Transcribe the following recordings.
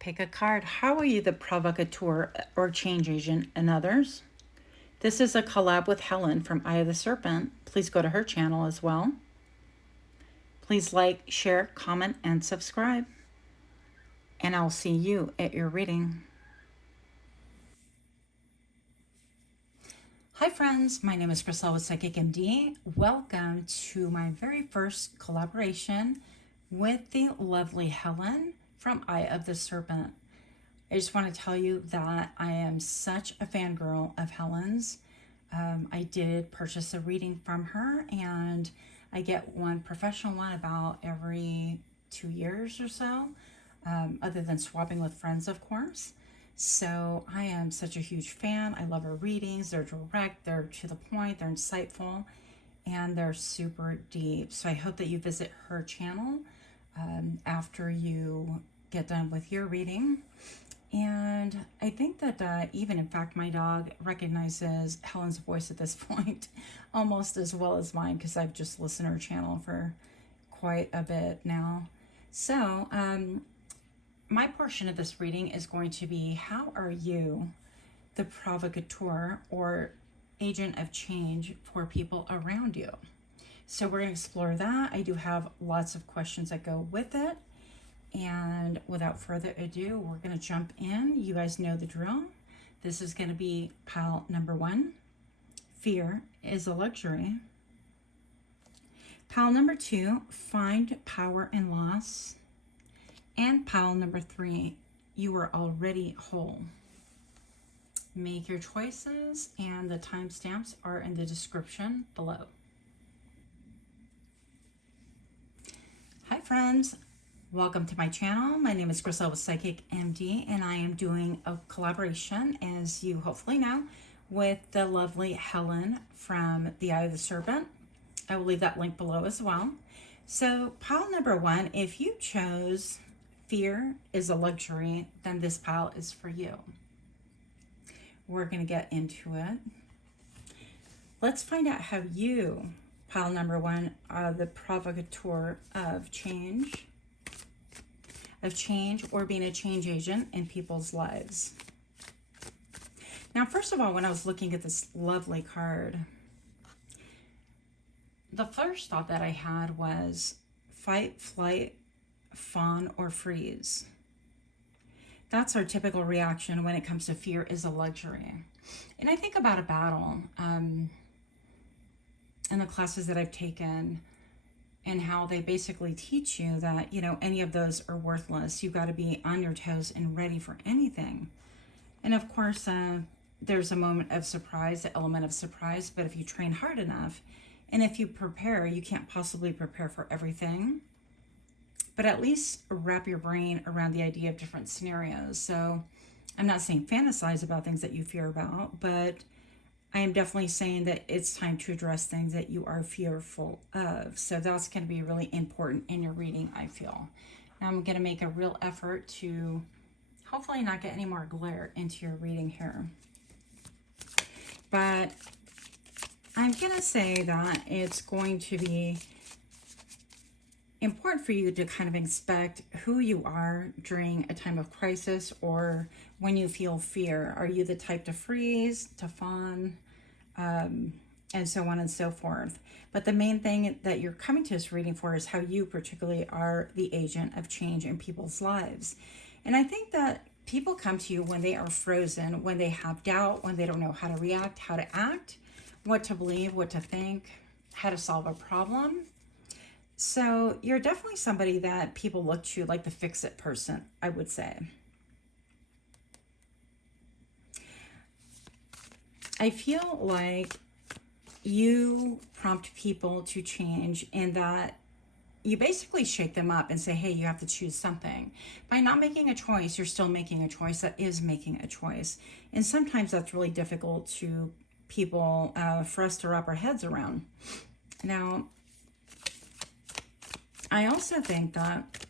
Pick a card. How are you the provocateur or change agent in others? This is a collab with Helen from Eye of the Serpent. Please go to her channel as well. Please like, share, comment, and subscribe. And I'll see you at your reading. Hi friends, my name is Crystal with Psychic MD. Welcome to my very first collaboration with the lovely Helen from Eye of the Serpent. I just want to tell you that I am such a fangirl of Helen's. I did purchase a reading from her, and I get one professional one about every 2 years or so, other than swapping with friends, of course. So I am such a huge fan. I love her readings. They're direct, they're to the point, they're insightful, and they're super deep. So I hope that you visit her channel after you get done with your reading. And I think that even, in fact, my dog recognizes Helen's voice at this point almost as well as mine, because I've just listened to her channel for quite a bit now. So my portion of this reading is going to be, how are you the provocateur or agent of change for people around you? So we're going to explore that. I do have lots of questions that go with it. And without further ado, we're going to jump in. You guys know the drill. This is going to be pile number 1. Fear is a luxury. Pile number 2, find power and loss. And pile number 3, you are already whole. Make your choices, and the timestamps are in the description below. Hi friends, welcome to my channel. My name is Crystal with Psychic MD, and I am doing a collaboration, as you hopefully know, with the lovely Helen from the Eye of the Serpent. I will leave that link below as well. So pile number 1, if you chose fear is a luxury, then this pile is for you. We're going to get into it. Let's find out how you, pile number 1, are the provocateur of change or being a change agent in people's lives. Now, first of all, when I was looking at this lovely card, the first thought that I had was fight, flight, fawn, or freeze. That's our typical reaction when it comes to fear is a luxury. And I think about a battle in the classes that I've taken, and how they basically teach you that, you know, any of those are worthless. You've got to be on your toes and ready for anything. And of course, there's a moment of surprise, the element of surprise, but if you train hard enough, and if you prepare, you can't possibly prepare for everything, but at least wrap your brain around the idea of different scenarios. So I'm not saying fantasize about things that you fear about, but I am definitely saying that it's time to address things that you are fearful of. So that's going to be really important in your reading, I feel. Now I'm going to make a real effort to hopefully not get any more glare into your reading here. But I'm going to say that it's going to be important for you to kind of inspect who you are during a time of crisis or when you feel fear. Are you the type to freeze, to fawn, and so on and so forth? But the main thing that you're coming to this reading for is how you particularly are the agent of change in people's lives. And I think that people come to you when they are frozen, when they have doubt, when they don't know how to react, how to act, what to believe, what to think, how to solve a problem. So you're definitely somebody that people look to, like the fix-it person, I would say. I feel like you prompt people to change in that you basically shake them up and say, hey, you have to choose something. By not making a choice, you're still making a choice that is making a choice. And sometimes that's really difficult to people for us to wrap our heads around. Now, I also think that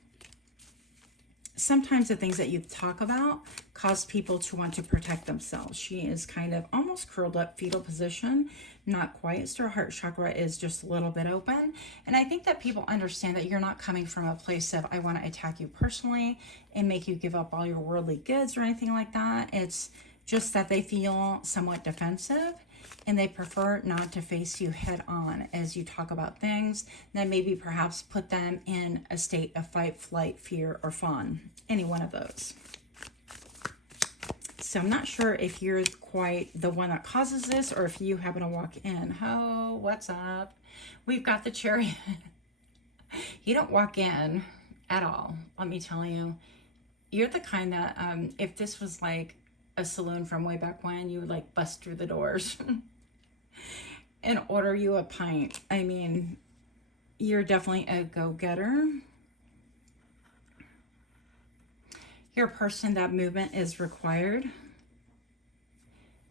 sometimes the things that you talk about cause people to want to protect themselves. She is kind of almost curled up, fetal position, not quite. So her heart chakra is just a little bit open. And I think that people understand that you're not coming from a place of, I want to attack you personally and make you give up all your worldly goods or anything like that. It's just that they feel somewhat defensive and they prefer not to face you head on as you talk about things that maybe perhaps put them in a state of fight, flight, fear, or fawn. Any one of those. So I'm not sure if you're quite the one that causes this or if you happen to walk in. Oh, what's up? We've got the Chariot. You don't walk in at all, let me tell you. You're the kind that, if this was like a saloon from way back when, you would like bust through the doors and order you a pint. I mean, you're definitely a go-getter. You're a person that movement is required.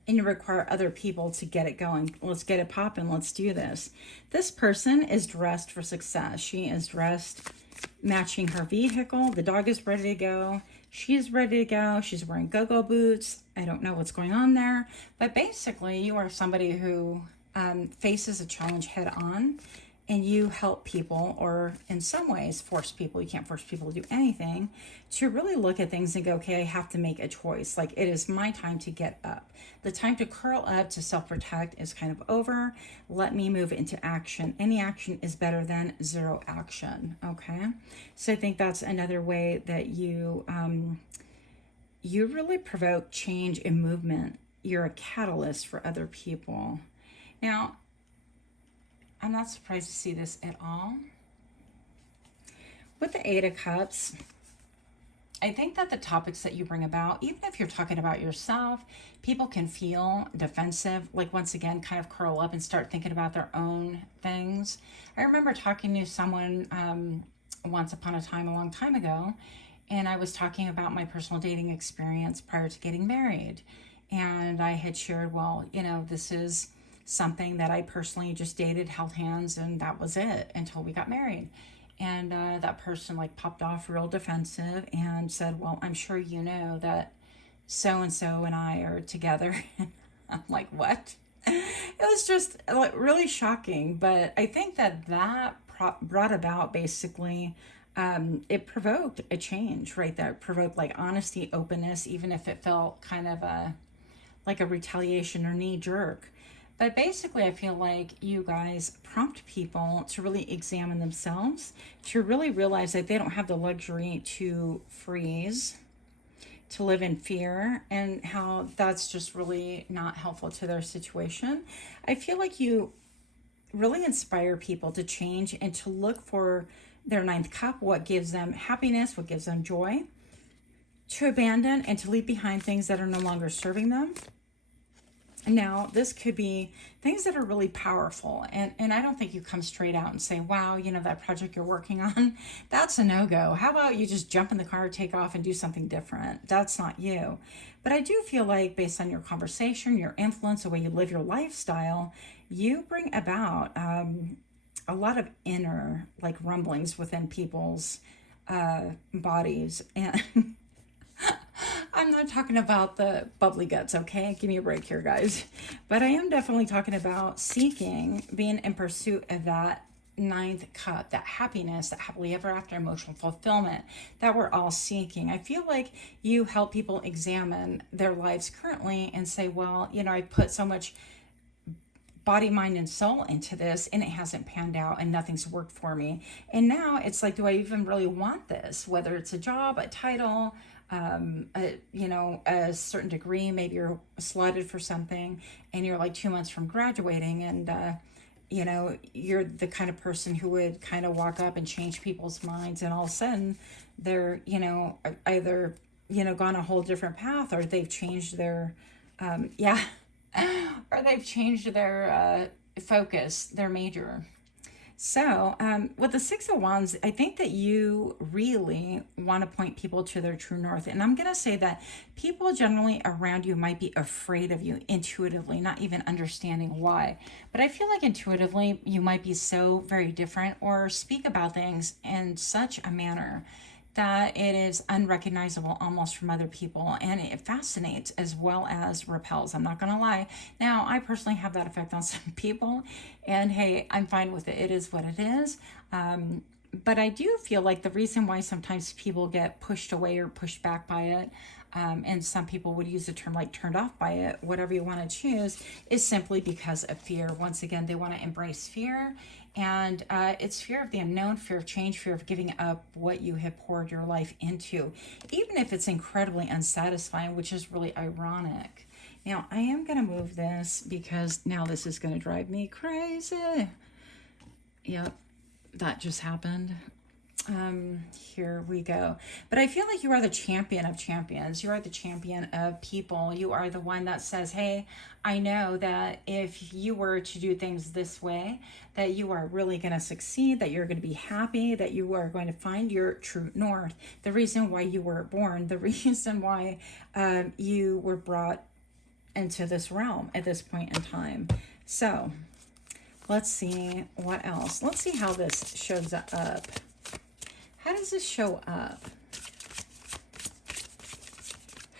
And you require other people to get it going. Let's get it popping. Let's do this. This person is dressed for success. She is dressed matching her vehicle. The dog is ready to go. She's ready to go. She's wearing go-go boots. I don't know what's going on there. But basically, you are somebody who faces a challenge head on. And you help people, or in some ways force people, you can't force people to do anything, to really look at things and go, okay, I have to make a choice. Like, it is my time to get up. The time to curl up, to self-protect is kind of over. Let me move into action. Any action is better than zero action, okay? So I think that's another way that you really provoke change and movement. You're a catalyst for other people. Now, I'm not surprised to see this at all. With the Eight of Cups, I think that the topics that you bring about, even if you're talking about yourself, people can feel defensive, like once again, kind of curl up and start thinking about their own things. I remember talking to someone once upon a time, a long time ago, and I was talking about my personal dating experience prior to getting married. And I had shared, well, you know, this is something that I personally just dated, held hands, and that was it until we got married. And that person like popped off real defensive and said, well, I'm sure you know that so-and-so and I are together. I'm like, what? It was just like really shocking. But I think that brought about basically, it provoked a change, right? That provoked like honesty, openness, even if it felt kind of like a retaliation or knee jerk. But basically, I feel like you guys prompt people to really examine themselves, to really realize that they don't have the luxury to freeze, to live in fear, and how that's just really not helpful to their situation. I feel like you really inspire people to change and to look for their ninth cup, what gives them happiness, what gives them joy, to abandon and to leave behind things that are no longer serving them. Now, this could be things that are really powerful. And I don't think you come straight out and say, wow, you know, that project you're working on, that's a no-go. How about you just jump in the car, take off, and do something different? That's not you. But I do feel like based on your conversation, your influence, the way you live your lifestyle, you bring about a lot of inner like rumblings within people's bodies. And I'm not talking about the bubbly guts, okay? Give me a break here, guys. But I am definitely talking about seeking, being in pursuit of that ninth cup, that happiness, that happily ever after emotional fulfillment that we're all seeking. I feel like you help people examine their lives currently and say, well, you know, I put so much body, mind, and soul into this, and it hasn't panned out, and nothing's worked for me. And now it's like, do I even really want this? Whether it's a job, a title, a certain degree, maybe you're slotted for something and you're like 2 months from graduating, and you're the kind of person who would kind of walk up and change people's minds, and all of a sudden they're either gone a whole different path, or they've changed their or they've changed their focus, their major. So with the Six of Wands, I think that you really want to point people to their true north. And I'm going to say that people generally around you might be afraid of you intuitively, not even understanding why. But I feel like intuitively you might be so very different, or speak about things in such a manner that it is unrecognizable almost from other people, and it fascinates as well as repels. I'm not going to lie. Now, I personally have that effect on some people, and hey, I'm fine with it. It is what it is. But I do feel like the reason why sometimes people get pushed away or pushed back by it, and some people would use the term like turned off by it, whatever you want to choose, is simply because of fear. Once again, they want to embrace fear, and it's fear of the unknown, fear of change, fear of giving up what you have poured your life into, even if it's incredibly unsatisfying, which is really ironic. Now, I am going to move this because now this is going to drive me crazy. Yep, that just happened. Here we go. But I feel like you are the champion of champions. You are the champion of people. You are the one that says, hey, I know that if you were to do things this way, that you are really going to succeed, that you're going to be happy, that you are going to find your true north, the reason why you were born, the reason why you were brought into this realm at this point in time. So let's see what else. Let's see how this shows up. How does this show up?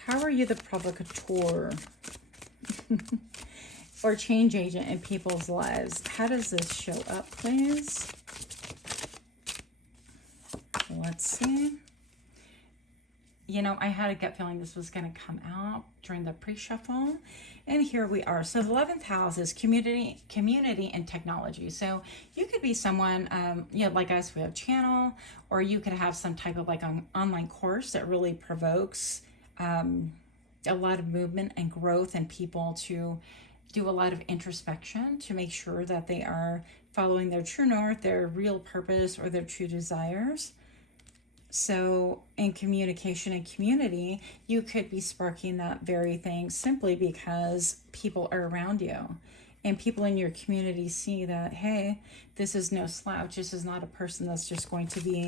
How are you the provocateur or change agent in people's lives? How does this show up, please? Let's see. You know, I had a gut feeling this was going to come out during the pre-shuffle. And here we are. So the 11th house is community and technology. So you could be someone, like us, we have a channel, or you could have some type of like an online course that really provokes a lot of movement and growth, and people to do a lot of introspection to make sure that they are following their true north, their real purpose, or their true desires. So in communication and community, you could be sparking that very thing simply because people are around you, and people in your community see that, hey, this is no slouch. This is not a person that's just going to be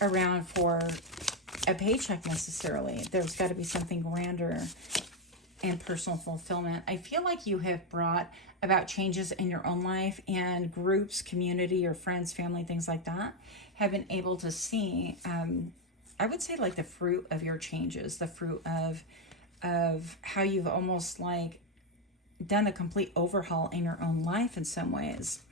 around for a paycheck necessarily. There's got to be something grander and personal fulfillment. I feel like you have brought about changes in your own life, and groups, community, your friends, family, things like that have been able to see, I would say, like the fruit of your changes, the fruit of how you've almost like done a complete overhaul in your own life in some ways.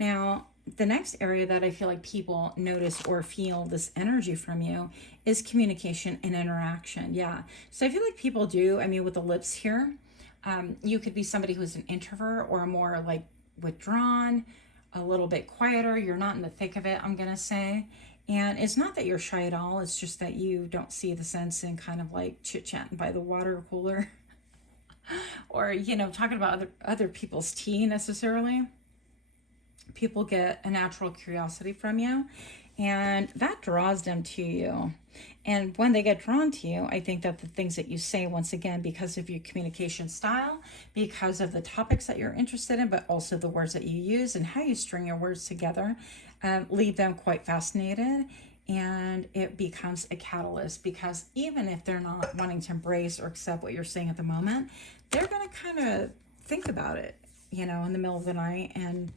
Now, the next area that I feel like people notice or feel this energy from you is communication and interaction. Yeah. So I feel like people do, I mean, with the lips here, you could be somebody who's an introvert or more like withdrawn, a little bit quieter. You're not in the thick of it, I'm going to say. And it's not that you're shy at all. It's just that you don't see the sense in kind of like chit-chatting by the water cooler or, talking about other people's tea necessarily. People get a natural curiosity from you, and that draws them to you. And when they get drawn to you, I think that the things that you say, once again, because of your communication style, because of the topics that you're interested in, but also the words that you use and how you string your words together, leave them quite fascinated. And it becomes a catalyst, because even if they're not wanting to embrace or accept what you're saying at the moment, they're going to kind of think about it, in the middle of the night. And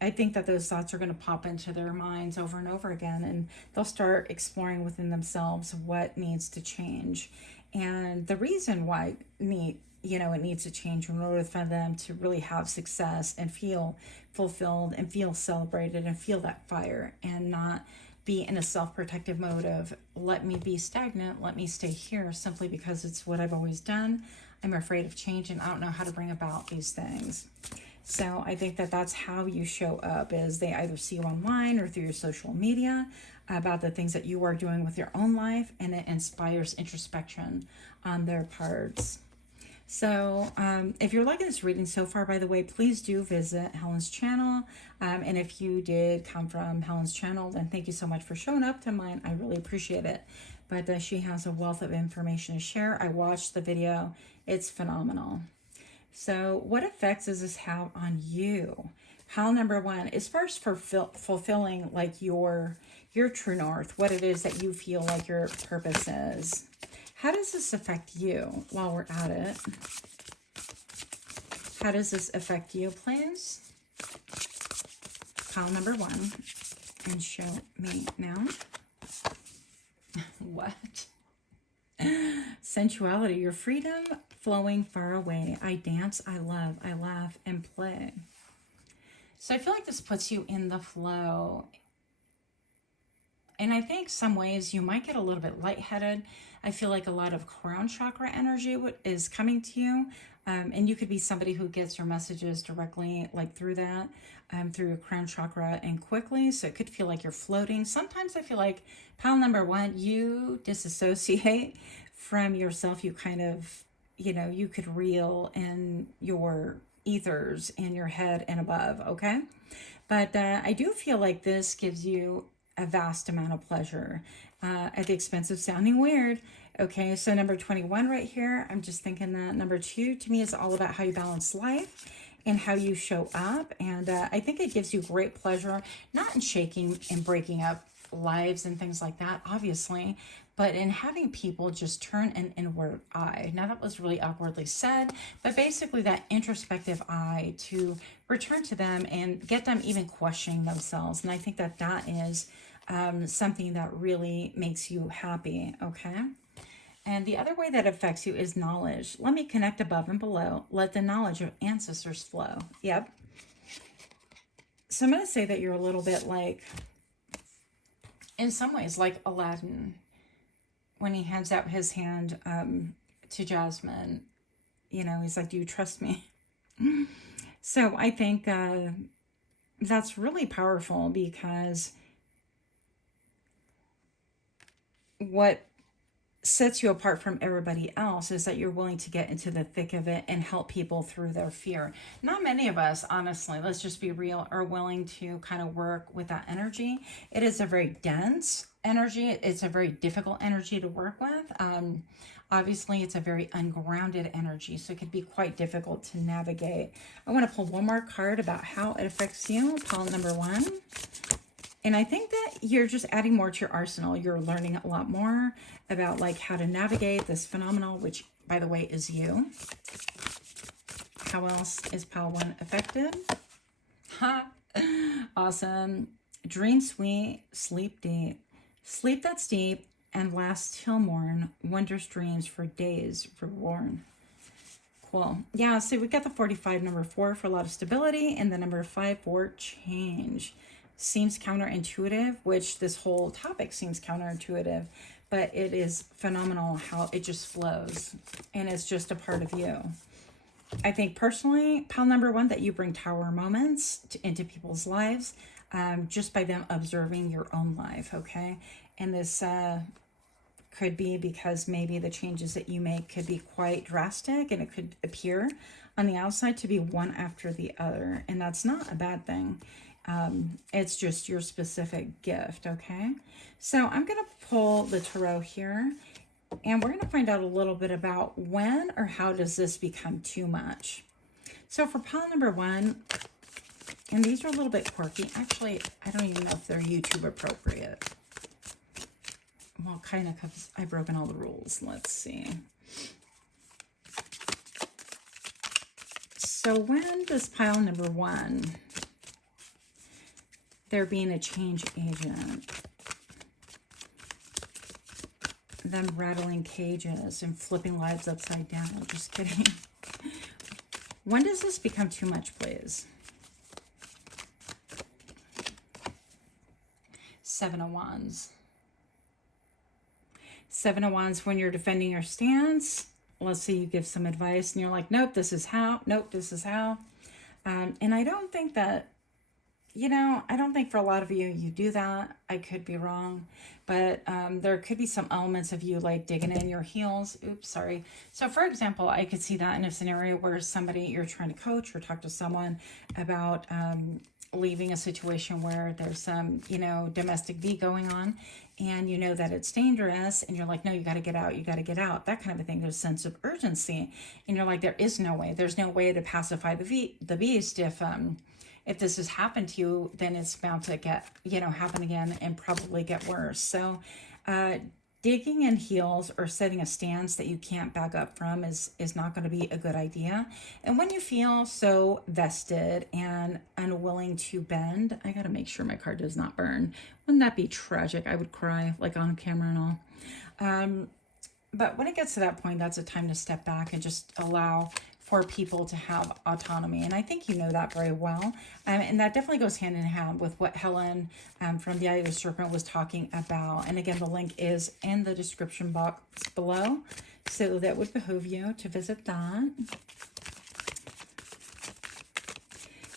I think that those thoughts are going to pop into their minds over and over again, and they'll start exploring within themselves what needs to change. And the reason why it needs to change in order for them to really have success and feel fulfilled and feel celebrated and feel that fire, and not be in a self-protective mode of, let me be stagnant, let me stay here simply because it's what I've always done. I'm afraid of change and I don't know how to bring about these things. So I think that that's how you show up, is they either see you online or through your social media about the things that you are doing with your own life, and it inspires introspection on their parts. So if you're liking this reading so far, by the way, please do visit Helen's channel. And if you did come from Helen's channel, then thank you so much for showing up to mine. I really appreciate it. But she has a wealth of information to share. I watched the video. It's phenomenal. So what effects does this have on you? How, number one, is first for fulfilling like your true north, what it is that you feel like your purpose is. How does this affect you while we're at it? How does this affect you, please? Pile number one, and show me now. What? Sensuality, your freedom flowing far away. I dance, I love, I laugh, and play. So I feel like this puts you in the flow. And I think some ways you might get a little bit lightheaded. I feel like a lot of crown chakra energy is coming to you. And you could be somebody who gets your messages directly like through that, through your crown chakra and quickly. So it could feel like you're floating. Sometimes I feel like pile number one, you disassociate from yourself. You kind of, you could reel in your ethers in your head and above, okay? But I do feel like this gives you a vast amount of pleasure at the expense of sounding weird. Okay, so number 21 right here, I'm just thinking that number 2 to me is all about how you balance life and how you show up. And I think it gives you great pleasure, not in shaking and breaking up lives and things like that, obviously, but in having people just turn an inward eye. Now that was really awkwardly said, but basically that introspective eye to return to them and get them even questioning themselves. And I think that that is something that really makes you happy, okay? And the other way that affects you is knowledge. Let me connect above and below. Let the knowledge of ancestors flow. Yep. So I'm going to say that you're a little bit like, in some ways, like Aladdin. When he hands out his hand to Jasmine, he's like, do you trust me? So I think that's really powerful, because what sets you apart from everybody else is that you're willing to get into the thick of it and help people through their fear. Not many of us, honestly, let's just be real, are willing to kind of work with that energy. It is a very dense energy. It's a very difficult energy to work with. Obviously, it's a very ungrounded energy, so it could be quite difficult to navigate. I want to pull one more card about how it affects you. Pile number 1. And I think that you're just adding more to your arsenal. You're learning a lot more about like how to navigate this phenomenon, which by the way is you. How else is pile 1 affected? Ha! Awesome. Dream sweet, sleep deep. Sleep that's deep and lasts till morn. Wondrous dreams for days reborn. Cool. Yeah, so we got the 45, number 4 for a lot of stability, and the number 5 for change. Seems counterintuitive, which this whole topic seems counterintuitive, but it is phenomenal how it just flows, and it's just a part of you. I think personally, pile number 1, that you bring tower moments into people's lives just by them observing your own life, okay? And this could be because maybe the changes that you make could be quite drastic, and it could appear on the outside to be one after the other, and that's not a bad thing. It's just your specific gift, okay? So I'm going to pull the tarot here, and we're going to find out a little bit about when or how does this become too much. So for pile number 1, and these are a little bit quirky. Actually, I don't even know if they're YouTube appropriate. Well, kind of, because I've broken all the rules. Let's see. So when does pile number 1... there being a change agent, them rattling cages and flipping lives upside down. Just kidding. When does this become too much, please? 7 of Wands. 7 of Wands, when you're defending your stance, let's say you give some advice and you're like, nope, this is how. Nope, this is how. And I don't think that, I don't think for a lot of you do that. I could be wrong, but there could be some elements of you like digging in your heels. Oops, sorry. So for example, I could see that in a scenario where you're trying to coach or talk to someone about leaving a situation where there's some, domestic V going on, and you know that it's dangerous, and you're like, no, you got to get out, that kind of a thing. There's a sense of urgency, and you're like, there's no way to pacify the beast. If this has happened to you, then it's bound to happen again and probably get worse. So digging in heels or setting a stance that you can't back up from is not going to be a good idea. And when you feel so vested and unwilling to bend, I got to make sure my card does not burn. Wouldn't that be tragic? I would cry, like on camera and all. But when it gets to that point, that's a time to step back and just allow for people to have autonomy. And I think you know that very well. And that definitely goes hand in hand with what Helen from the Eye of the Serpent was talking about. And again, the link is in the description box below. So that would behoove you to visit that.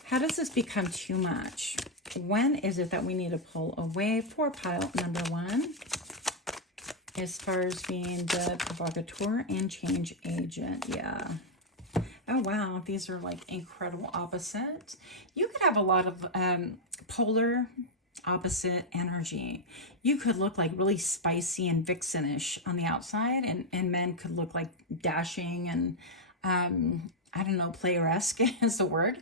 How does this become too much? When is it that we need to pull away for pile number 1? As far as being the provocateur and change agent, yeah. Oh, wow. These are like incredible opposites. You could have a lot of polar opposite energy. You could look like really spicy and vixenish on the outside, and men could look like dashing and, I don't know, player-esque is the word.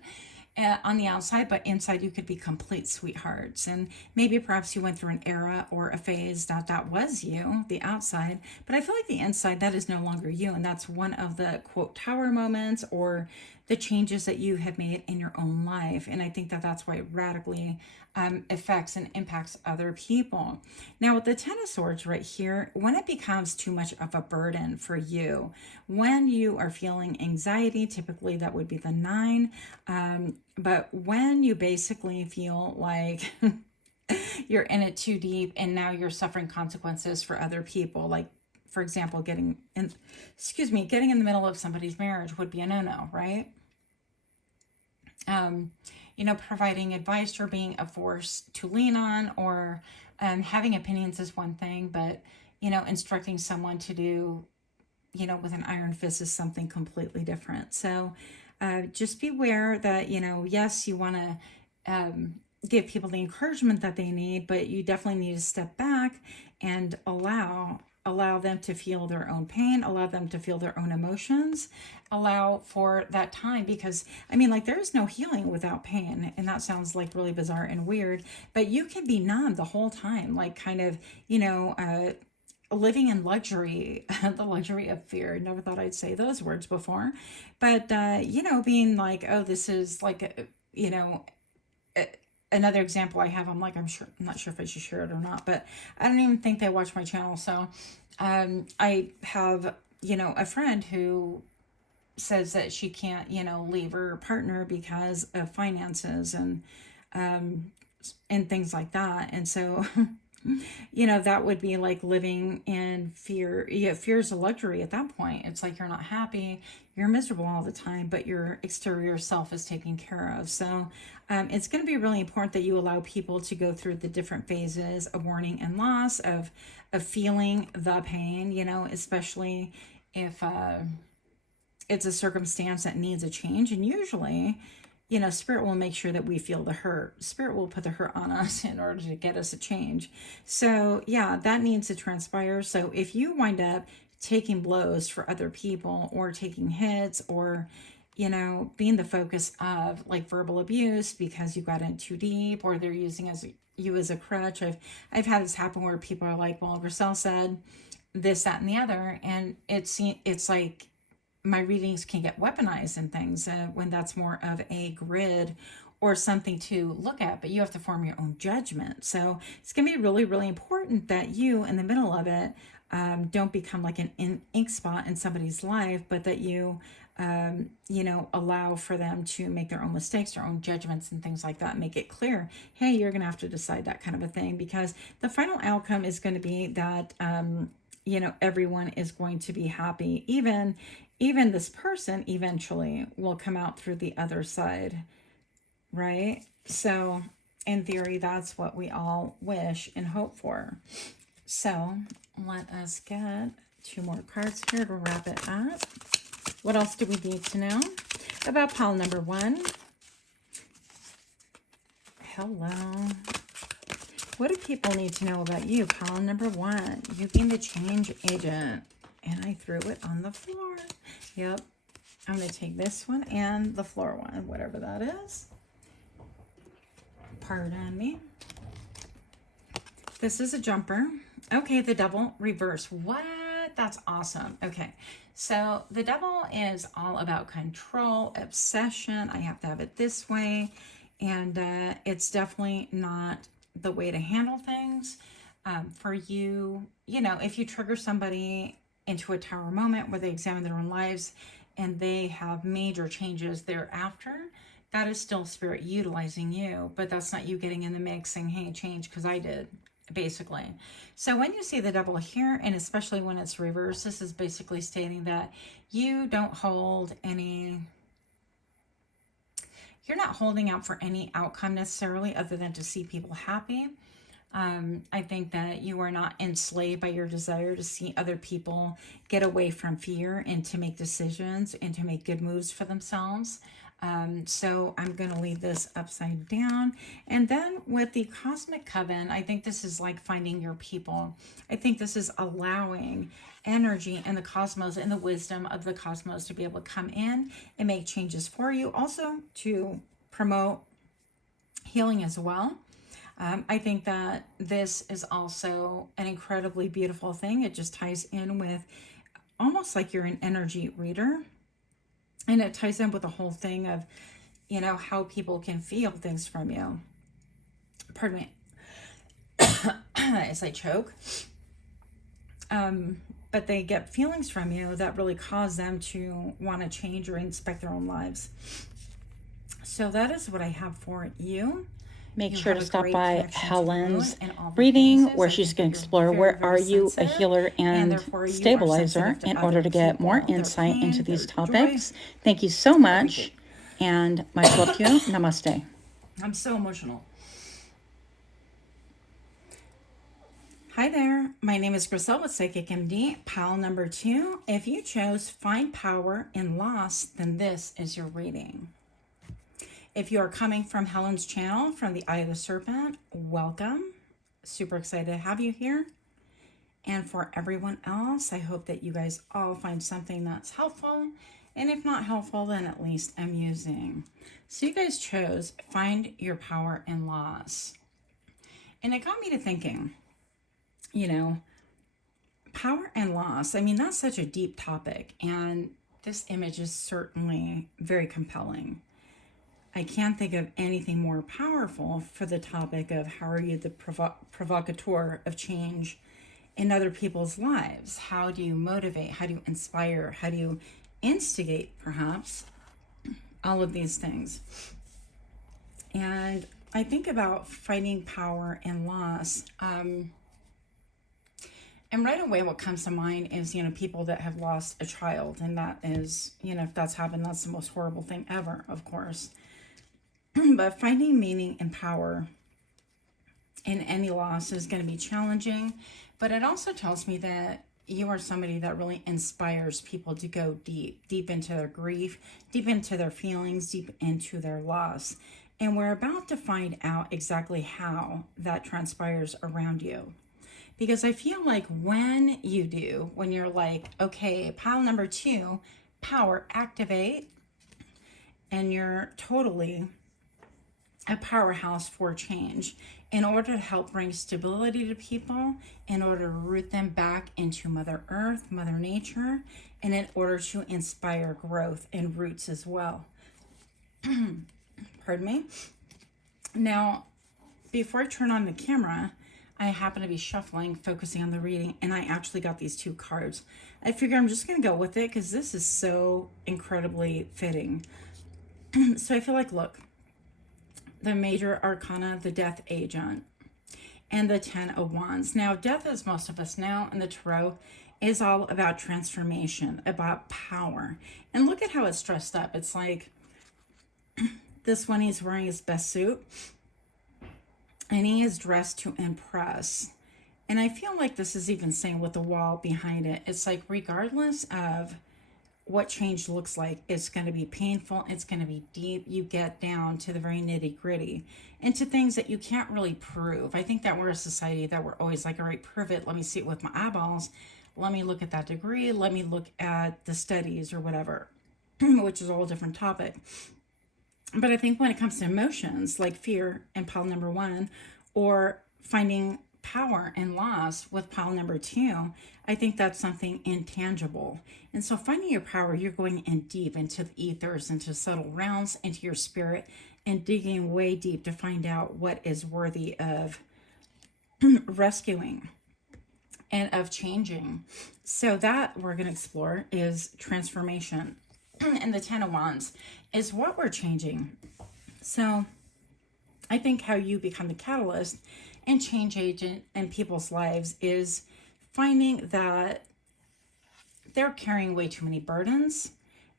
On the outside, but inside you could be complete sweethearts. And maybe perhaps you went through an era or a phase that was you, the outside, but I feel like the inside, that is no longer you. And that's one of the quote tower moments or the changes that you have made in your own life. And I think that that's why it radically affects and impacts other people. Now with the Ten of Swords right here, when it becomes too much of a burden for you, when you are feeling anxiety, typically that would be the 9, but when you basically feel like you're in it too deep and now you're suffering consequences for other people, like for example, getting in the middle of somebody's marriage would be a no-no, right? You know, providing advice or being a force to lean on, or having opinions is one thing, but, you know, instructing someone to do, you know, with an iron fist is something completely different. So just beware that, you know, yes, you want to give people the encouragement that they need, but you definitely need to step back and allow them to feel their own pain, allow them to feel their own emotions, allow for that time, because I mean, like, there is no healing without pain, and that sounds like really bizarre and weird, but you can be numb the whole time, like kind of, you know, living in luxury, the luxury of fear. Never thought I'd say those words before, but you know, being like, oh, this is like, you know, another example I have, I'm not sure if I should share it or not, but I don't even think they watch my channel. So I have, you know, a friend who says that she can't, you know, leave her partner because of finances and things like that. And so, you know, that would be like living in fear. Yeah, fear is a luxury at that point. It's like you're not happy, you're miserable all the time, but your exterior self is taken care of. So it's going to be really important that you allow people to go through the different phases of mourning and loss, of feeling the pain, you know, especially if it's a circumstance that needs a change. And usually, you know, Spirit will make sure that we feel the hurt. Spirit will put the hurt on us in order to get us a change. So yeah, that needs to transpire. So if you wind up taking blows for other people, or taking hits, or, you know, being the focus of like verbal abuse because you got in too deep, or they're using you as a crutch. I've had this happen where people are like, well, Gracelle said this, that, and the other. And it's like, my readings can get weaponized and things when that's more of a grid or something to look at, but you have to form your own judgment. So it's going to be really, really important that you, in the middle of it, don't become like an ink spot in somebody's life, but that you, you know, allow for them to make their own mistakes, their own judgments and things like that. Make it clear, hey, you're going to have to decide, that kind of a thing, because the final outcome is going to be that, you know, everyone is going to be happy. Even this person eventually will come out through the other side, right? So in theory, that's what we all wish and hope for. So let us get 2 more cards here to wrap it up. What else do we need to know about pile number 1? Hello. What do people need to know about you, pile number 1? You being the change agent. And I threw it on the floor. Yep. I'm going to take this one and the floor one, whatever that is. Pardon me. This is a jumper. Okay, the devil reverse. What? That's awesome. Okay, so the devil is all about control, obsession. I have to have it this way. And it's definitely not the way to handle things. For you, you know, if you trigger somebody into a tower moment where they examine their own lives and they have major changes thereafter, that is still spirit utilizing you, but that's not you getting in the mix saying, hey, change because I did, basically. So when you see the devil here, and especially when it's reversed, this is basically stating that you don't hold any, you're not holding out for any outcome necessarily other than to see people happy. I think that you are not enslaved by your desire to see other people get away from fear and to make decisions and to make good moves for themselves. So I'm going to leave this upside down. And then with the Cosmic Coven, I think this is like finding your people. I think this is allowing energy and the cosmos and the wisdom of the cosmos to be able to come in and make changes for you. Also to promote healing as well. I think that this is also an incredibly beautiful thing. It just ties in with almost like you're an energy reader. And it ties in with the whole thing of, you know, how people can feel things from you. Pardon me. As I choke. But they get feelings from you that really cause them to want to change or inspect their own lives. So that is what I have for you. Make sure to stop by Helen's reading where she's going to explore where are you a healer and stabilizer in order to get more insight into these topics. Thank you so much and much love to you. Namaste. I'm so emotional. Hi there, my name is Griselle with Psychic MD, pile number 2. If you chose Find Power in Loss, then this is your reading. If you are coming from Helen's channel, from the Eye of the Serpent, welcome. Super excited to have you here. And for everyone else, I hope that you guys all find something that's helpful. And if not helpful, then at least amusing. So you guys chose Find Your Power in Loss. And it got me to thinking, you know, power and loss. I mean, that's such a deep topic. And this image is certainly very compelling. I can't think of anything more powerful for the topic of how are you the provocateur of change in other people's lives? How do you motivate? How do you inspire? How do you instigate, perhaps? All of these things. And I think about fighting power and loss. And right away, what comes to mind is, you know, people that have lost a child. And that is, you know, if that's happened, that's the most horrible thing ever, of course. But finding meaning and power in any loss is going to be challenging. But it also tells me that you are somebody that really inspires people to go deep into their grief, deep into their feelings, deep into their loss. And we're about to find out exactly how that transpires around you. Because I feel like when you do, when you're like, okay, pile number 2, power, activate, and you're totally a powerhouse for change in order to help bring stability to people, in order to root them back into Mother Earth, Mother Nature, and in order to inspire growth and roots as well. Pardon me. Now, before I turn on the camera, I happen to be shuffling, focusing on the reading, and I actually got these 2 cards. I figure I'm just going to go with it because this is so incredibly fitting. So I feel like, look, the major arcana, the Death Agent, and the 10 of Wands. Now, death, as most of us know in the tarot, is all about transformation, about power. And look at how it's dressed up. It's like this one, he's wearing his best suit, and he is dressed to impress. And I feel like this is even saying with the wall behind it, it's like regardless of what change looks like, it's going to be painful, it's going to be deep. You get down to the very nitty gritty and to things that you can't really prove. I think that we're a society that we're always like, all right, prove it. Let me see it with my eyeballs. Let me look at that degree. Let me look at the studies or whatever, which is a whole different topic. But I think when it comes to emotions like fear and pile number 1, or finding power and loss with pile number 2, I think that's something intangible. And so finding your power, you're going in deep into the ethers, into subtle realms, into your spirit, and digging way deep to find out what is worthy of rescuing and of changing. So that we're going to explore is transformation. And the 10 of Wands is what we're changing. So I think how you become the catalyst and change agent in people's lives is finding that they're carrying way too many burdens,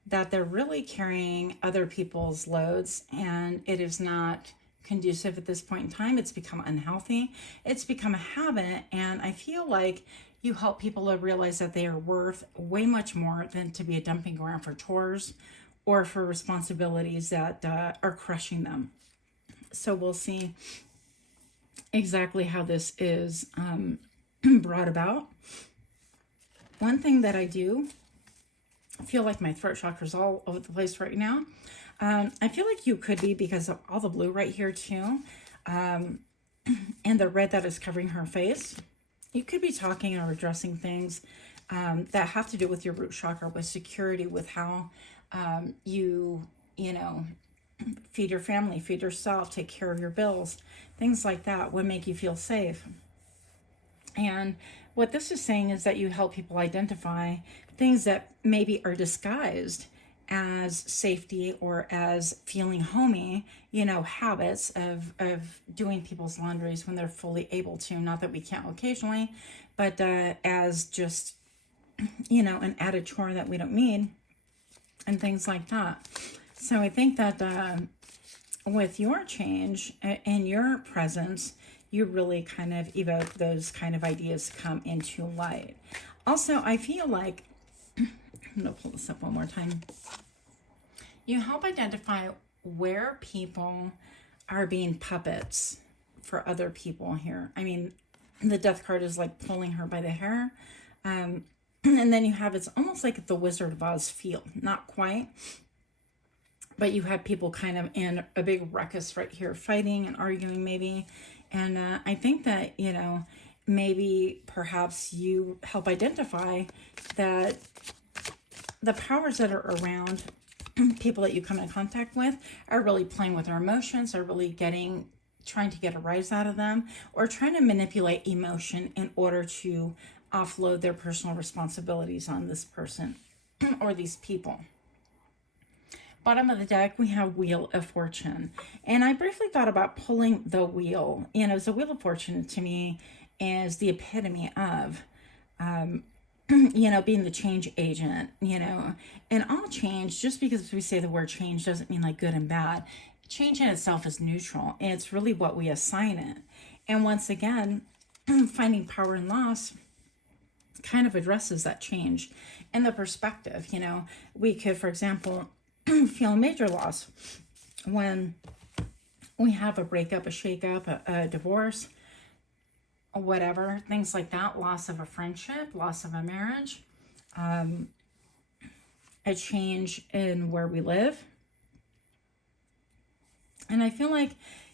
that they're really carrying other people's loads, and it is not conducive at this point in time. It's become unhealthy. It's become a habit, and I feel like you help people to realize that they are worth way much more than to be a dumping ground for chores or for responsibilities that are crushing them. So we'll see exactly how this is brought about. One thing that I do feel like my throat chakra is all over the place right now. I feel like you could be, because of all the blue right here too, and the red that is covering her face. You could be talking or addressing things that have to do with your root chakra, with security, with how you know, feed your family, feed yourself, take care of your bills, things like that would make you feel safe. And what this is saying is that you help people identify things that maybe are disguised as safety or as feeling homey, you know, habits of doing people's laundries when they're fully able to. Not that we can't occasionally, but as just, you know, an added chore that we don't need and things like that. So I think that with your change and your presence, you really kind of evoke those kind of ideas to come into light. Also, I feel like, I'm going to pull this up one more time. You help identify where people are being puppets for other people here. I mean, the death card is like pulling her by the hair. And then you have, it's almost like the Wizard of Oz feel. Not quite. But you have people kind of in a big ruckus right here, fighting and arguing maybe. And I think that, you know, maybe perhaps you help identify that the powers that are around people that you come in contact with are really playing with their emotions, are really trying to get a rise out of them, or trying to manipulate emotion in order to offload their personal responsibilities on this person or these people. Bottom of the deck, we have Wheel of Fortune. And I briefly thought about pulling the wheel. You know, so Wheel of Fortune to me is the epitome of, you know, being the change agent, you know. And all change, just because we say the word change doesn't mean like good and bad. Change in itself is neutral. And it's really what we assign it. And once again, finding power and loss kind of addresses that change and the perspective. You know, we could, for example, feel major loss when we have a breakup, a shakeup, a divorce, or whatever, things like that, loss of a friendship, loss of a marriage, a change in where we live. And I feel like,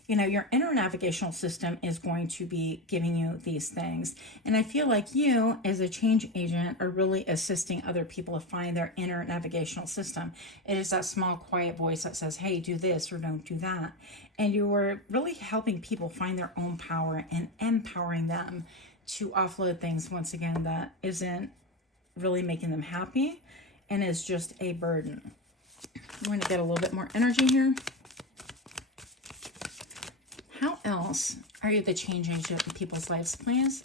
you know, your inner navigational system is going to be giving you these things. And I feel like you, as a change agent, are really assisting other people to find their inner navigational system. It is that small, quiet voice that says, hey, do this or don't do that. And you are really helping people find their own power and empowering them to offload things, once again, that isn't really making them happy and is just a burden. I'm going to get a little bit more energy here. How else are you the change agent in people's lives, please?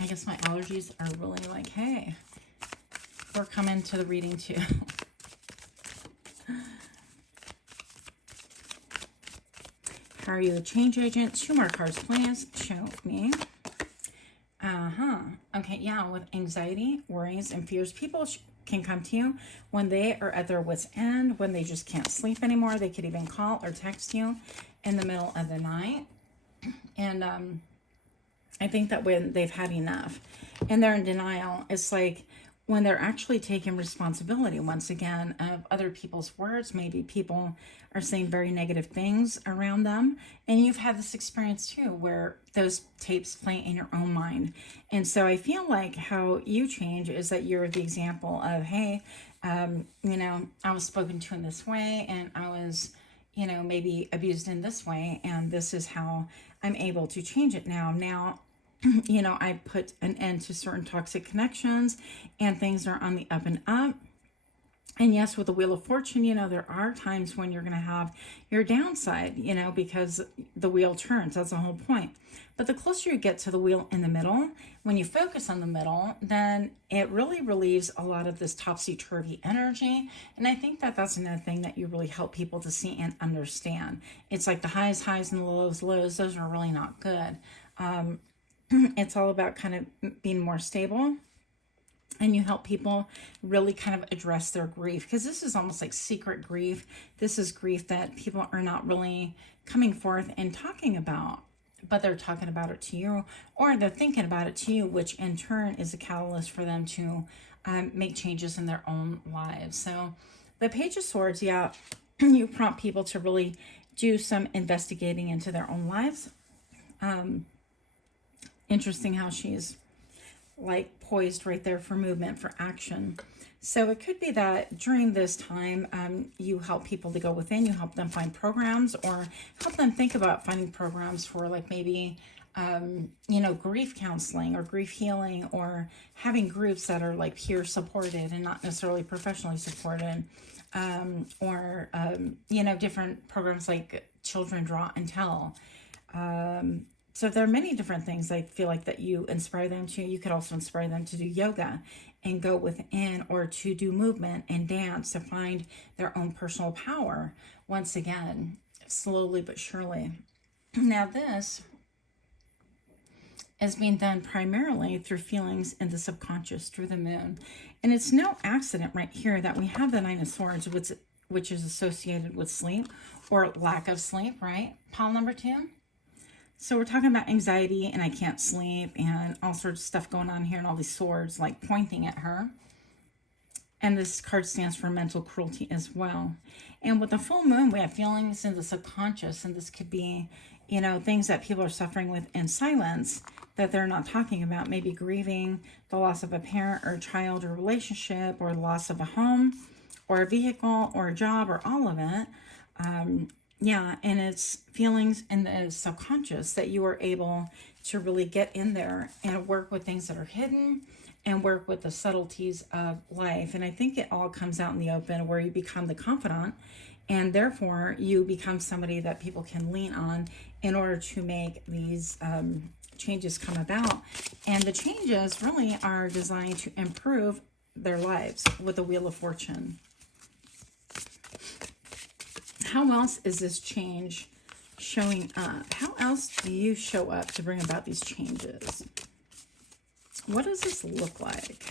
I guess my allergies are really like, hey, we're coming to the reading too. How are you the change agent? 2 more cards, please. Show me. Okay, yeah, with anxiety, worries, and fears, people can come to you when they are at their wit's end, when they just can't sleep anymore. They could even call or text you in the middle of the night. And I think that when they've had enough and they're in denial, it's like when they're actually taking responsibility, once again, of other people's words. Maybe people are saying very negative things around them. And you've had this experience too, where those tapes play in your own mind. And so I feel like how you change is that you're the example of, hey, you know, I was spoken to in this way, and I was, you know, maybe abused in this way, and this is how I'm able to change it now. Now, you know, I put an end to certain toxic connections, and things are on the up and up. And yes, with the Wheel of Fortune, you know, there are times when you're going to have your downside, you know, because the wheel turns. That's the whole point. But the closer you get to the wheel in the middle, when you focus on the middle, then it really relieves a lot of this topsy-turvy energy. And I think that that's another thing that you really help people to see and understand. It's like the highs, and the lows, those are really not good. It's all about kind of being more stable. And you help people really kind of address their grief, because this is almost like secret grief. This is grief that people are not really coming forth and talking about, but they're talking about it to you, or they're thinking about it to you, which in turn is a catalyst for them to make changes in their own lives. So the Page of Swords, yeah, you prompt people to really do some investigating into their own lives. Interesting how she's like poised right there for movement, for action. So it could be that during this time, you help people to go within, you help them find programs, or help them think about finding programs for like maybe, you know, grief counseling or grief healing, or having groups that are like peer supported and not necessarily professionally supported, or, you know, different programs like Children Draw and Tell. So there are many different things I feel like that you inspire them to. You could also inspire them to do yoga and go within, or to do movement and dance to find their own personal power. Once again, slowly but surely. Now this is being done primarily through feelings in the subconscious, through the moon. And it's no accident right here that we have the Nine of Swords, which is associated with sleep or lack of sleep, right? Pile number 2. So we're talking about anxiety and I can't sleep and all sorts of stuff going on here, and all these swords like pointing at her. And this card stands for mental cruelty as well. And with the full moon, we have feelings in the subconscious, and this could be, you know, things that people are suffering with in silence that they're not talking about. Maybe grieving the loss of a parent or a child or relationship, or loss of a home or a vehicle or a job, or all of it. Yeah, and it's feelings in the subconscious that you are able to really get in there and work with things that are hidden, and work with the subtleties of life. And I think it all comes out in the open, where you become the confidant, and therefore you become somebody that people can lean on in order to make these changes come about. And the changes really are designed to improve their lives with the Wheel of Fortune. How else is this change showing up? How else do you show up to bring about these changes? What does this look like?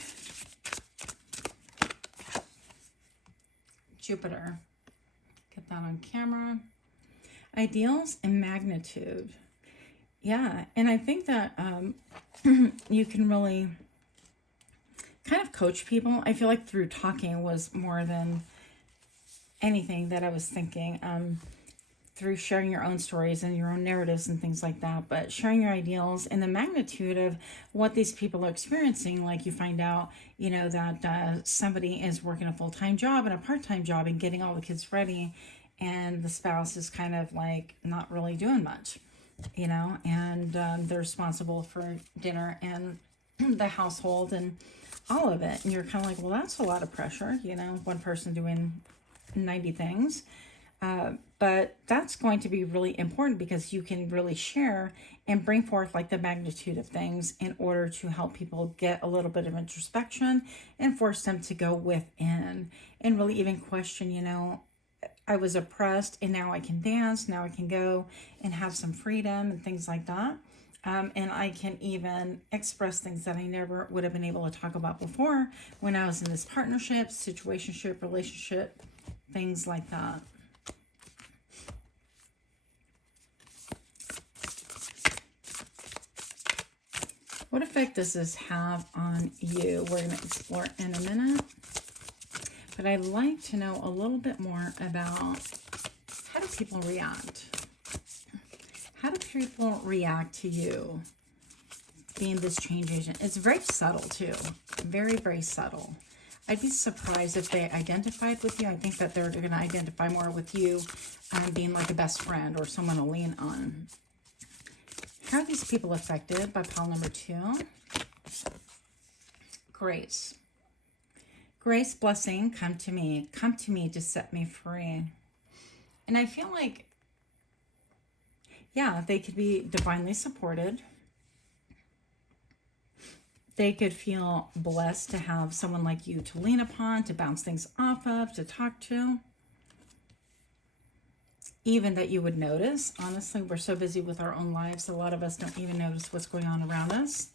Jupiter. Get that on camera. Ideals and magnitude. Yeah, and I think that you can really kind of coach people. I feel like through talking was more than anything that I was thinking, through sharing your own stories and your own narratives and things like that, but sharing your ideals and the magnitude of what these people are experiencing. Like you find out, you know, that somebody is working a full-time job and a part-time job and getting all the kids ready, and the spouse is kind of like not really doing much, you know, and they're responsible for dinner and the household and all of it. And you're kind of like, well, that's a lot of pressure, you know, one person doing 90 things. But that's going to be really important, because you can really share and bring forth like the magnitude of things in order to help people get a little bit of introspection and force them to go within and really even question, you know, I was oppressed and now I can dance, now I can go and have some freedom and things like that. And I can even express things that I never would have been able to talk about before when I was in this partnership, situationship, relationship, things like that. What effect does this have on you? We're going to explore in a minute. But I'd like to know a little bit more about how do people react? How do people react to you being this change agent? It's very subtle too. Very, very subtle. I'd be surprised if they identified with you. I think that they're going to identify more with you being like a best friend or someone to lean on. How are these people affected by pile number 2? Grace. Grace, blessing, come to me. Come to me to set me free. And I feel like, yeah, they could be divinely supported. They could feel blessed to have someone like you to lean upon, to bounce things off of, to talk to. Even that you would notice. Honestly, we're so busy with our own lives, a lot of us don't even notice what's going on around us.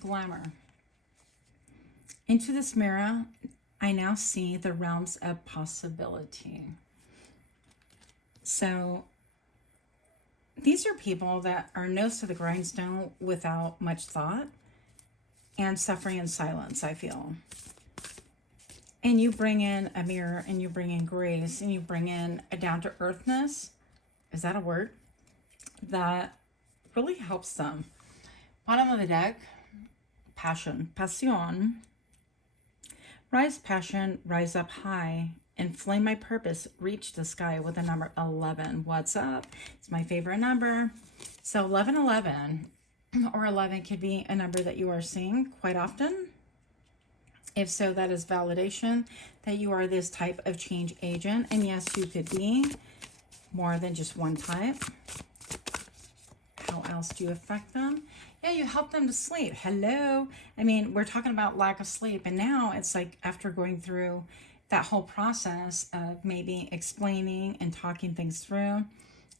Glamour. Into this mirror, I now see the realms of possibility. So these are people that are nose to the grindstone without much thought and suffering in silence, I feel. And you bring in a mirror and you bring in grace and you bring in a down-to-earthness. Is that a word? That really helps them. Bottom of the deck, passion. Pasión. Rise passion, rise up high. Inflame my purpose, reach the sky with the number 11. What's up? It's my favorite number. So 1111 or 11 could be a number that you are seeing quite often. If so, that is validation that you are this type of change agent. And yes, you could be more than just one type. How else do you affect them? Yeah, you help them to sleep. Hello. I mean, we're talking about lack of sleep. And now it's like after going through that whole process of maybe explaining and talking things through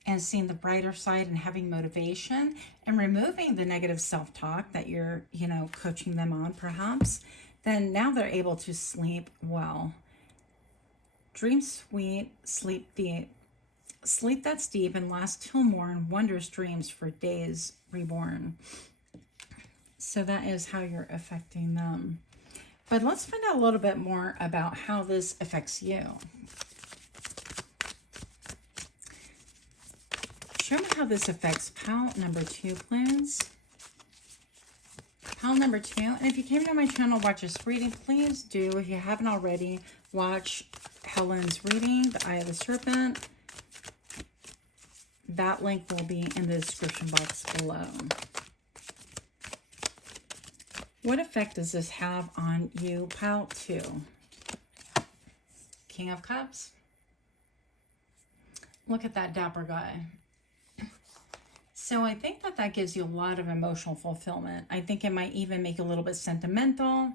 and seeing the brighter side and having motivation and removing the negative self-talk that you're, coaching them on perhaps, then now they're able to sleep well. Dream sweet, sleep deep. Sleep that's deep and lasts till morn, wondrous dreams for days reborn. So that is how you're affecting them. But let's find out a little bit more about how this affects you. Show me how this affects pile number 2, please. Pile number 2. And if you came to my channel, watch this reading, please do. If you haven't already, watch Helen's reading, The Eye of the Serpent. That link will be in the description box below. What effect does this have on you, pile 2? King of Cups. Look at that dapper guy. So I think that gives you a lot of emotional fulfillment. I think it might even make you a little bit sentimental.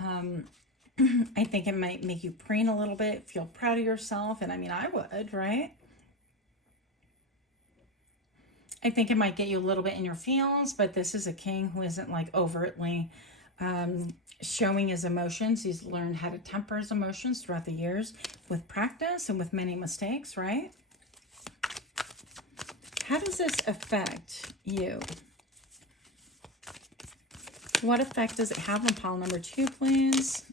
I think it might make you preen a little bit, feel proud of yourself. And I mean, I would, right? I think it might get you a little bit in your feels, but this is a king who isn't like overtly showing his emotions. He's learned how to temper his emotions throughout the years with practice and with many mistakes, right? How does this affect you? What effect does it have on pile number 2, please?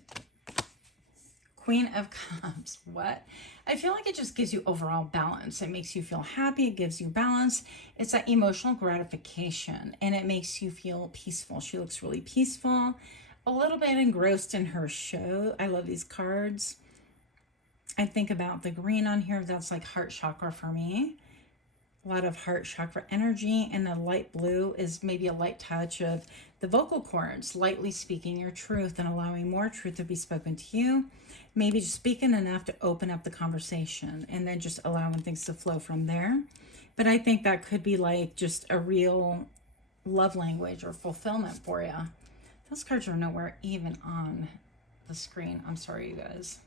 Queen of Cups. What? I feel like it just gives you overall balance. It makes you feel happy. It gives you balance. It's that emotional gratification, and it makes you feel peaceful. She looks really peaceful, a little bit engrossed in her show. I love these cards. I think about the green on here. That's like heart chakra for me. A lot of heart chakra energy, and the light blue is maybe a light touch of the vocal cords, lightly speaking your truth and allowing more truth to be spoken to you. Maybe just speaking enough to open up the conversation and then just allowing things to flow from there. But I think that could be like just a real love language or fulfillment for you. Those cards are nowhere even on the screen. I'm sorry, you guys.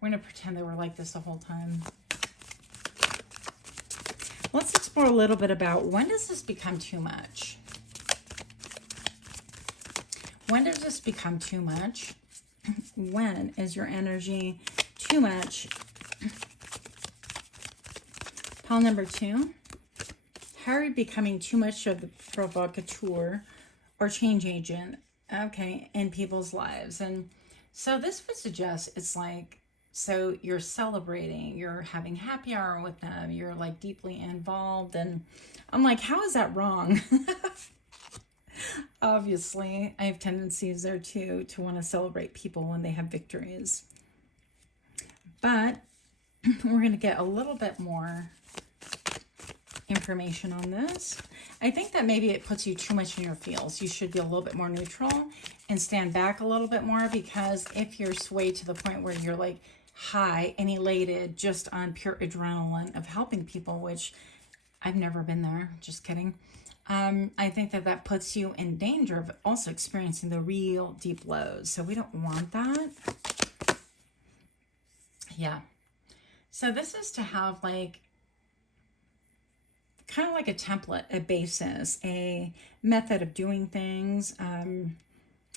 We're going to pretend they were like this the whole time. Let's explore a little bit about when does this become too much? When does this become too much? When is your energy too much? Pile number 2. Harry becoming too much of the provocateur or change agent, okay, in people's lives. And so this would suggest it's like, so you're celebrating, you're having happy hour with them, you're like deeply involved. And I'm like, how is that wrong? Obviously, I have tendencies there too to want to celebrate people when they have victories. But we're going to get a little bit more information on this. I think that maybe it puts you too much in your feels. You should be a little bit more neutral and stand back a little bit more, because if you're swayed to the point where you're like high and elated just on pure adrenaline of helping people, which I've never been there, just kidding. I think that that puts you in danger of also experiencing the real deep lows. So we don't want that. Yeah. So this is to have like, kind of like a template, a basis, a method of doing things,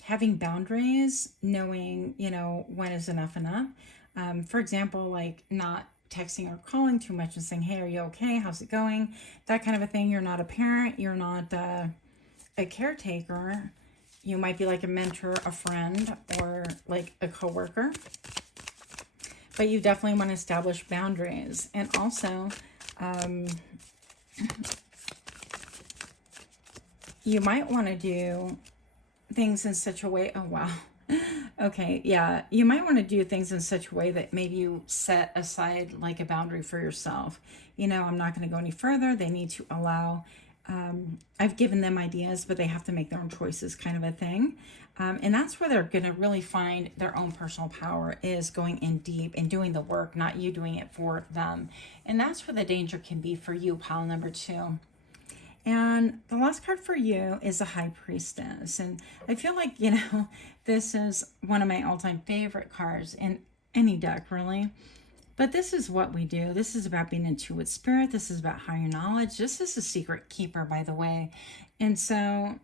having boundaries, knowing, you know, when is enough. For example, like not texting or calling too much and saying, hey, are you okay? How's it going? That kind of a thing. You're not a parent. You're not a caretaker. You might be like a mentor, a friend, or like a coworker. But you definitely want to establish boundaries. And also, you might want to do things in such a way, oh wow, okay, yeah, you might want to do things in such a way that maybe you set aside like a boundary for yourself. You know, I'm not going to go any further. They need to allow, I've given them ideas, but they have to make their own choices, kind of a thing. And that's where they're going to really find their own personal power, is going in deep and doing the work, not you doing it for them. And that's where the danger can be for you, pile number 2. And the last card for you is a High Priestess. And I feel like, you know, this is one of my all-time favorite cards in any deck, really. But this is what we do. This is about being in tune with spirit. This is about higher knowledge. This is a secret keeper, by the way. And so,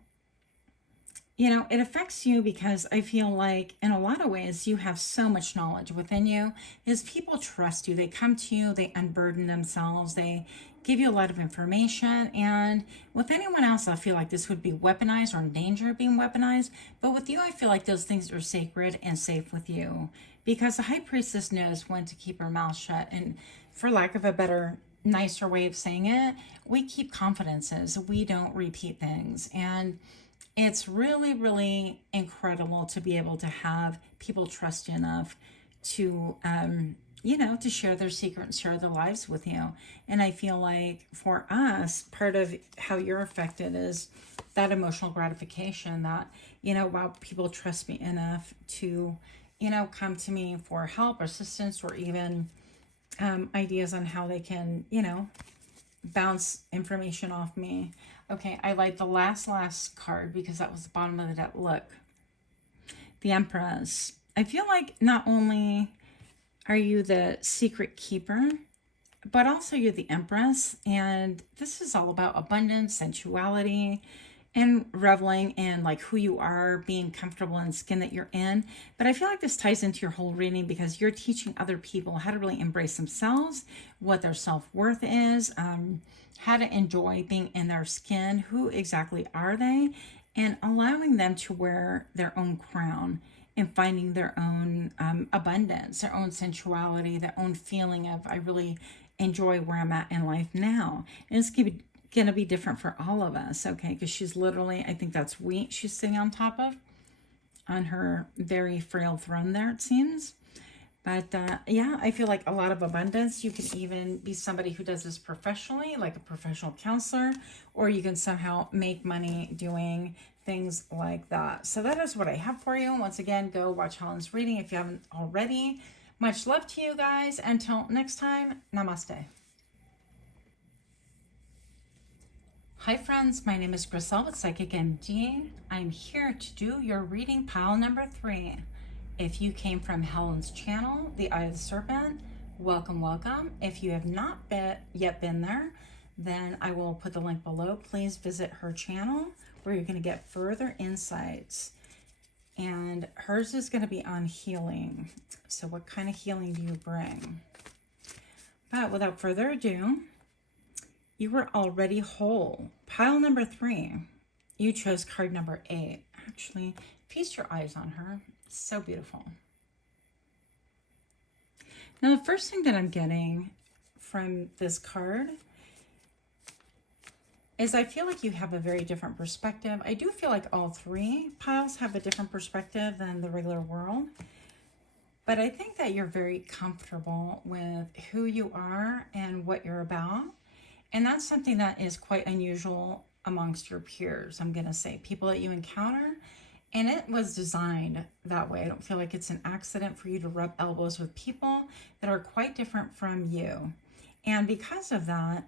you know, it affects you because I feel like in a lot of ways you have so much knowledge within you. Is people trust you. They come to you. They unburden themselves. They give you a lot of information. And with anyone else, I feel like this would be weaponized or in danger of being weaponized. But with you, I feel like those things are sacred and safe with you, because the High Priestess knows when to keep her mouth shut. And for lack of a better, nicer way of saying it, we keep confidences. We don't repeat things. And it's really, really incredible to be able to have people trust you enough to, you know, to share their secret and share their lives with you. And I feel like for us, part of how you're affected is that emotional gratification that, you know, wow, people trust me enough to, you know, come to me for help, assistance, or even ideas on how they can, you know, bounce information off me. Okay, I like the last card because that was the bottom of the deck. Look, the Empress. I feel like not only are you the secret keeper, but also you're the Empress. And this is all about abundance, sensuality, and reveling in like who you are, being comfortable in the skin that you're in. But I feel like this ties into your whole reading because you're teaching other people how to really embrace themselves, what their self-worth is, how to enjoy being in their skin, who exactly are they, and allowing them to wear their own crown and finding their own abundance, their own sensuality, their own feeling of, I really enjoy where I'm at in life now. And it's going to be different for all of us, okay? Because she's literally, I think that's wheat she's sitting on top of, on her very frail throne there, it seems. But yeah, I feel like a lot of abundance. You can even be somebody who does this professionally, like a professional counselor, or you can somehow make money doing things like that. So that is what I have for you. Once again, go watch Helen's reading if you haven't already. Much love to you guys. Until next time, namaste. Hi friends, my name is Griselle with Psychic MD. I'm here to do your reading pile number 3. If you came from Helen's channel, The Eye of the Serpent, welcome, welcome. If you have not yet been there, then I will put the link below. Please visit her channel where you're going to get further insights. And hers is going to be on healing. So what kind of healing do you bring? But without further ado, You were already whole. Pile number 3. You chose card number 8. Actually, feast your eyes on her. So beautiful. Now, the first thing that I'm getting from this card is I feel like you have a very different perspective. I do feel like all 3 piles have a different perspective than the regular world. But I think that you're very comfortable with who you are and what you're about. And that's something that is quite unusual amongst your peers, I'm going to say. People that you encounter. And it was designed that way. I don't feel like it's an accident for you to rub elbows with people that are quite different from you. And because of that,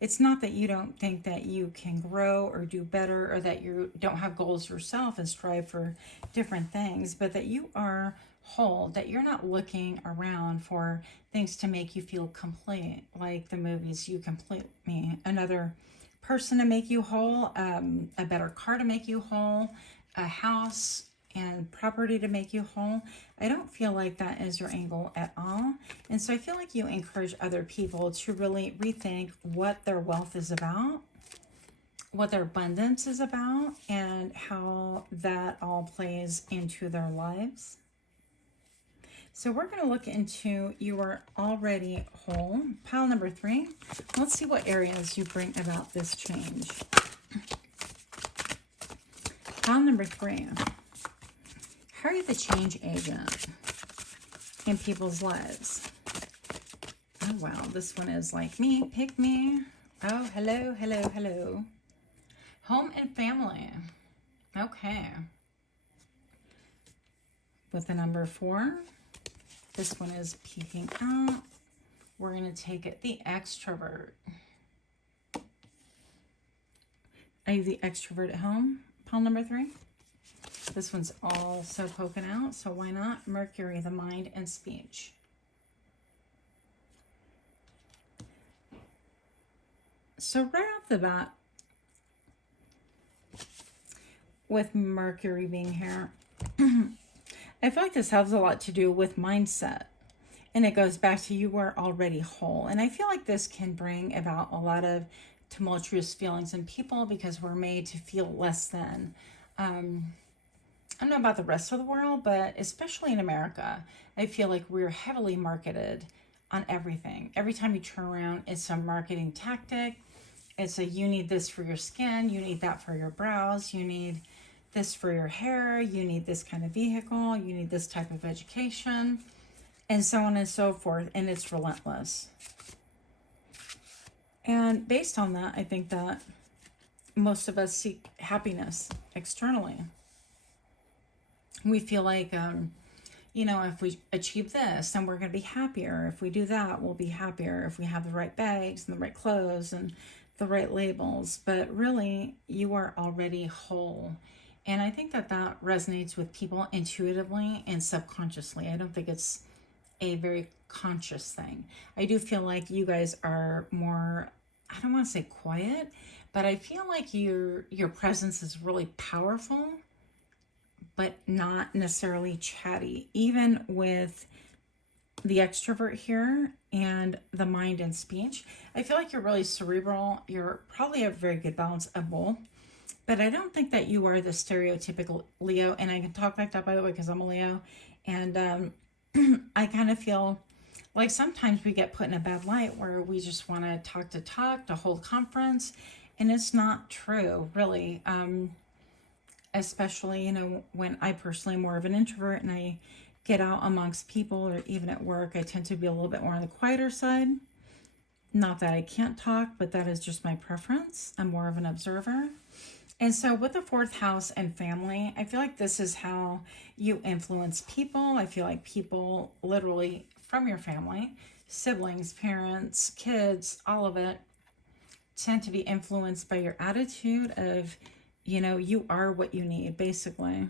it's not that you don't think that you can grow or do better, or that you don't have goals yourself and strive for different things, but that you are whole, that you're not looking around for things to make you feel complete, like the movies You Complete Me, another person to make you whole, a better car to make you whole, a house and property to make you whole. I don't feel like that is your angle at all. And so I feel like you encourage other people to really rethink what their wealth is about, what their abundance is about, and how that all plays into their lives. So we're going to look into You Are Already Whole. Pile number 3. Let's see what areas you bring about this change. Pile number 3. How are you the change agent in people's lives? Oh, wow. This one is like me. Pick me. Oh, hello, hello, hello. Home and family. Okay. With the number 4. This one is peeking out. We're going to take it the extrovert. Are you the extrovert at home? Pile number 3. This one's also poking out, so why not? Mercury, the mind and speech. So right off the bat, with Mercury being here, I feel like this has a lot to do with mindset. And it goes back to you were already whole. And I feel like this can bring about a lot of tumultuous feelings in people because we're made to feel less than. I don't know about the rest of the world, but especially in America, I feel like we're heavily marketed on everything. Every time you turn around, it's a marketing tactic. It's a, you need this for your skin, you need that for your brows, you need this for your hair, you need this kind of vehicle, you need this type of education, and so on and so forth. And it's relentless. And based on that, I think that most of us seek happiness externally. We feel like, you know, if we achieve this, then we're going to be happier. If we do that, we'll be happier. If we have the right bags and the right clothes and the right labels. But really, you are already whole. And I think that that resonates with people intuitively and subconsciously. I don't think it's a very conscious thing. I do feel like you guys are more, I don't want to say quiet, but I feel like your presence is really powerful, but not necessarily chatty. Even with the extrovert here and the mind and speech, I feel like you're really cerebral. You're probably a very good balance of both. But I don't think that you are the stereotypical Leo. And I can talk like that, by the way, because I'm a Leo. And I kind of feel like sometimes we get put in a bad light where we just want to talk, to hold conference. And it's not true, really. Especially, you know, when I personally am more of an introvert and I get out amongst people, or even at work, I tend to be a little bit more on the quieter side. Not that I can't talk, but that is just my preference. I'm more of an observer. And so with the 4th house and family, I feel like this is how you influence people. I feel like people literally from your family, siblings, parents, kids, all of it, tend to be influenced by your attitude of, you know, you are what you need, basically.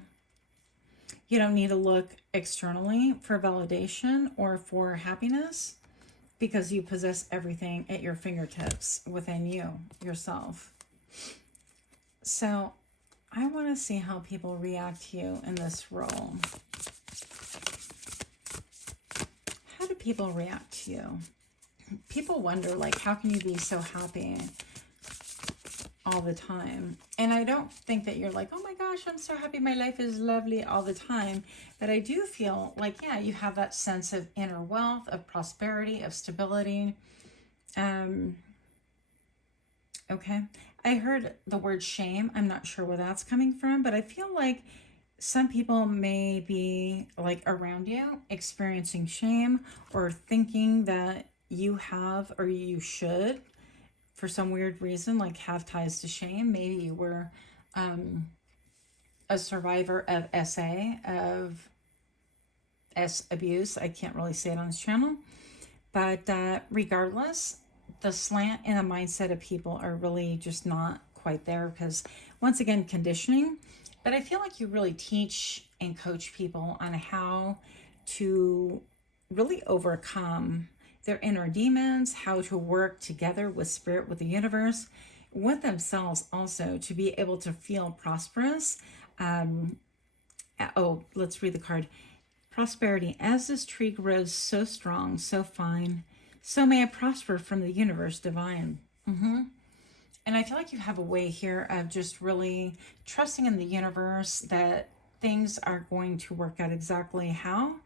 You don't need to look externally for validation or for happiness because you possess everything at your fingertips within you, yourself. So I want to see how people react to you in this role. How do people react to you? people wonder, like, how can you be so happy all the time? And I don't think that you're like, oh my gosh, I'm so happy, my life is lovely all the time. But I do feel like, yeah, you have that sense of inner wealth, of prosperity, of stability. Okay. I heard the word shame. I'm not sure where that's coming from, but I feel like some people may be like around you experiencing shame or thinking that you have or you should, for some weird reason, like have ties to shame. Maybe you were a survivor of of S abuse. I can't really say it on this channel, but regardless, the slant and the mindset of people are really just not quite there because, once again, conditioning. But I feel like you really teach and coach people on how to really overcome their inner demons, how to work together with spirit, with the universe, with themselves also, to be able to feel prosperous. Oh, let's read the card. Prosperity. As this tree grows so strong, so fine, so may it prosper from the universe divine. And I feel like you have a way here of just really trusting in the universe that things are going to work out exactly how,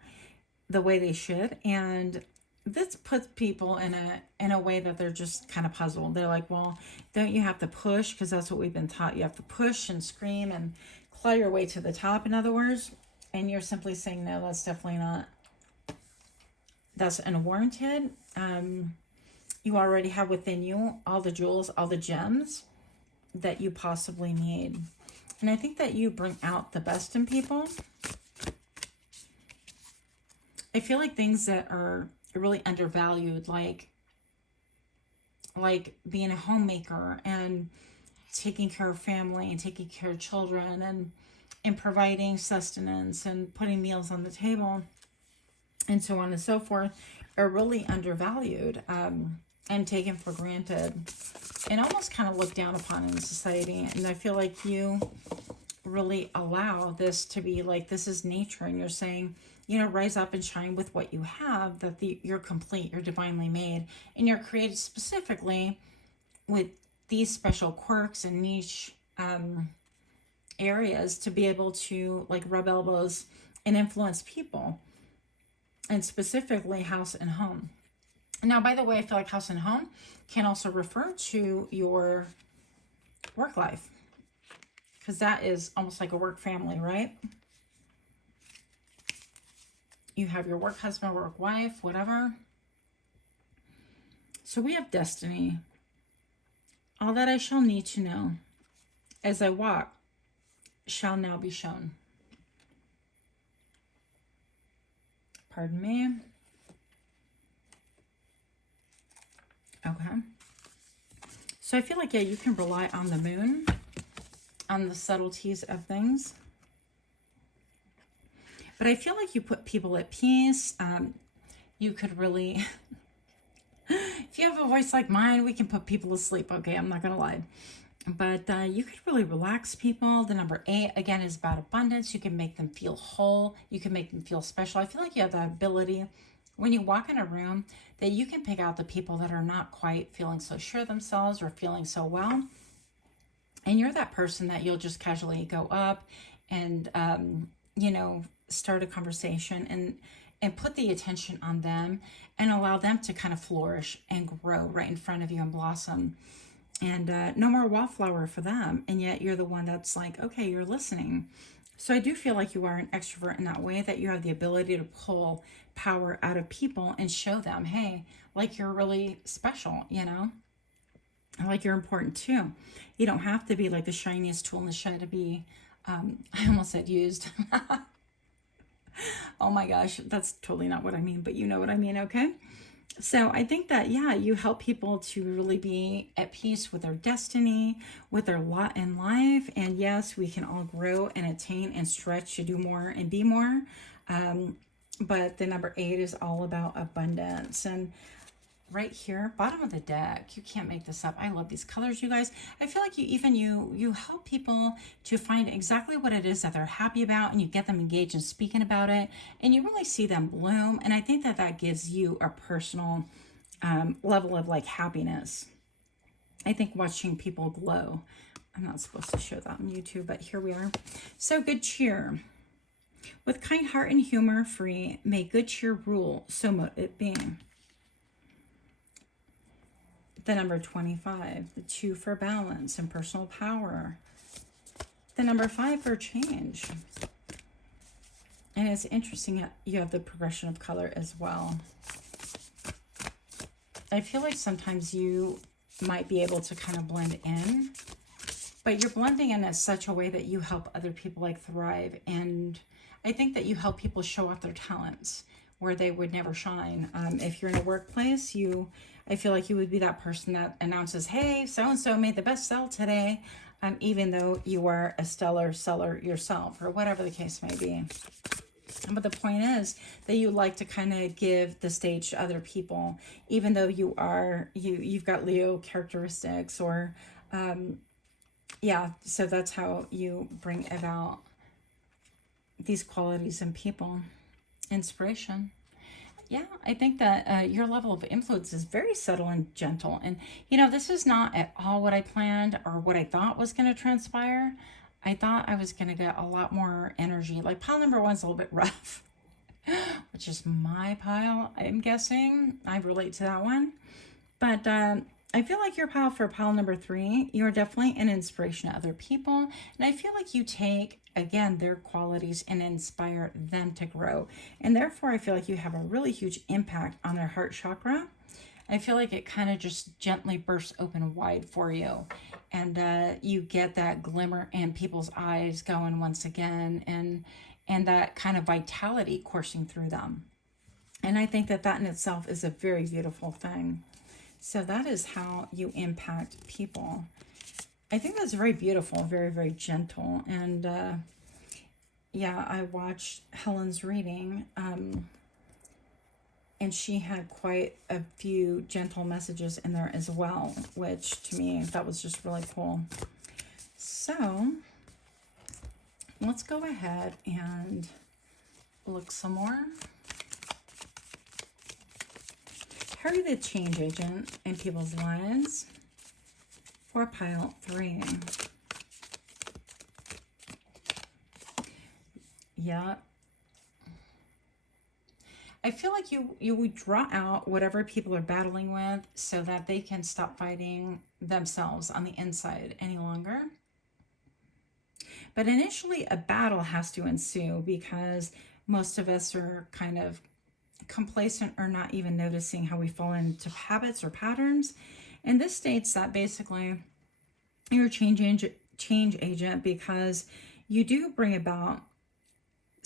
the way they should. And this puts people in a way that they're just kind of puzzled. They're like, well, don't you have to push? Because that's what we've been taught. You have to push and scream and claw your way to the top, in other words. And you're simply saying, no, that's definitely not, that's unwarranted. You already have within you all the jewels, all the gems that you possibly need. And I think that you bring out the best in people. I feel like things that are really undervalued, like being a homemaker and taking care of family and taking care of children and providing sustenance and putting meals on the table and so on and so forth, are really undervalued and taken for granted and almost kind of looked down upon in society. And I feel like you really allow this to be like, this is nature, and you're saying, you know, rise up and shine with what you have, that you're complete, you're divinely made, and you're created specifically with these special quirks and niche areas to be able to like rub elbows and influence people, and specifically house and home. Now, by the way, I feel like house and home can also refer to your work life, because that is almost like a work family, right? You have your work husband, work wife, whatever. So we have destiny. All that I shall need to know as I walk shall now be shown. Pardon me. Okay. So I feel like, yeah, you can rely on the moon, on the subtleties of things. But I feel like you put people at peace. You could really, if you have a voice like mine, we can put people to sleep. Okay, I'm not going to lie. But you could really relax people. The number 8, again, is about abundance. You can make them feel whole. You can make them feel special. I feel like you have that ability when you walk in a room that you can pick out the people that are not quite feeling so sure of themselves or feeling so well. And you're that person that you'll just casually go up and, you know, start a conversation and put the attention on them and allow them to kind of flourish and grow right in front of you and blossom. And no more wallflower for them. And yet you're the one that's like, okay, you're listening. So I do feel like you are an extrovert in that way, that you have the ability to pull power out of people and show them, hey, like you're really special, you know, like you're important too. You don't have to be like the shiniest tool in the shed to be, I almost said used. Oh my gosh, that's totally not what I mean, but you know what I mean, okay? So I think that, yeah, you help people to really be at peace with their destiny, with their lot in life. And yes, we can all grow and attain and stretch to do more and be more. But the number 8 is all about abundance. And right here, bottom of the deck, you can't make this up. I love these colors, you guys. I feel like you help people to find exactly what it is that they're happy about, and you get them engaged in speaking about it, and you really see them bloom. And I think that that gives you a personal level of like happiness. I think watching people glow. I'm not supposed to show that on YouTube, but here we are. So good cheer. With kind heart and humor free, may good cheer rule, so mote it be. The number 25, the 2 for balance and personal power. The number 5 for change. And it's interesting, you have the progression of color as well. I feel like sometimes you might be able to kind of blend in, but you're blending in such a way that you help other people like thrive. And I think that you help people show off their talents where they would never shine. If you're in a workplace, I feel like you would be that person that announces, hey, so-and-so made the best sell today, even though you are a stellar seller yourself, or whatever the case may be. But the point is that you like to kind of give the stage to other people, even though you've got Leo characteristics, or yeah, so that's how you bring about these qualities in people. Inspiration. Yeah, I think that your level of influence is very subtle and gentle. And, you know, this is not at all what I planned or what I thought was going to transpire. I thought I was going to get a lot more energy. Like pile number 1's a little bit rough, which is my pile, I'm guessing. I relate to that one. But I feel like your pile for pile number 3, you're definitely an inspiration to other people. And I feel like you take, again, their qualities and inspire them to grow. And therefore, I feel like you have a really huge impact on their heart chakra. I feel like it kind of just gently bursts open wide for you. And you get that glimmer in people's eyes going once again, and that kind of vitality coursing through them. And I think that in itself is a very beautiful thing. So that is how you impact people. I think that's very beautiful, very, very gentle. And yeah, I watched Helen's reading, and she had quite a few gentle messages in there as well, which to me, that was just really cool. So let's go ahead and look some more. How are you the change agent in people's lives for pile 3? Yeah. I feel like you would draw out whatever people are battling with so that they can stop fighting themselves on the inside any longer. But initially a battle has to ensue because most of us are kind of complacent or not even noticing how we fall into habits or patterns. And this states that basically you're a change agent because you do bring about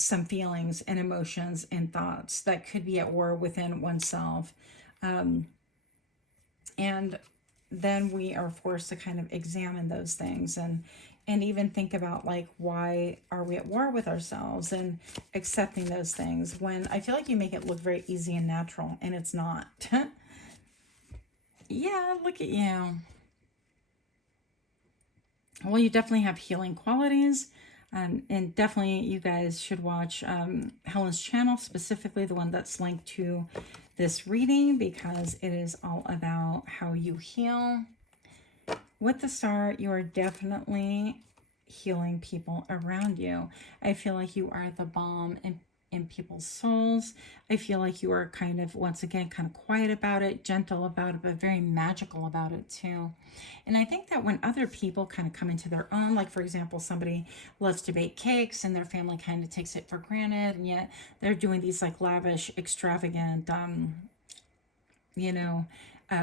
some feelings and emotions and thoughts that could be at war within oneself. And then we are forced to kind of examine those things and even think about, like, why are we at war with ourselves, and accepting those things, when I feel like you make it look very easy and natural, and it's not. Yeah, look at you. Well, you definitely have healing qualities. And definitely you guys should watch Helen's channel, specifically the one that's linked to this reading, because it is all about how you heal. With the star, you are definitely healing people around you. I feel like you are the balm in people's souls. I feel like you are kind of, once again, kind of quiet about it, gentle about it, but very magical about it too. And I think that when other people kind of come into their own, like for example, somebody loves to bake cakes and their family kind of takes it for granted, and yet they're doing these like lavish, extravagant,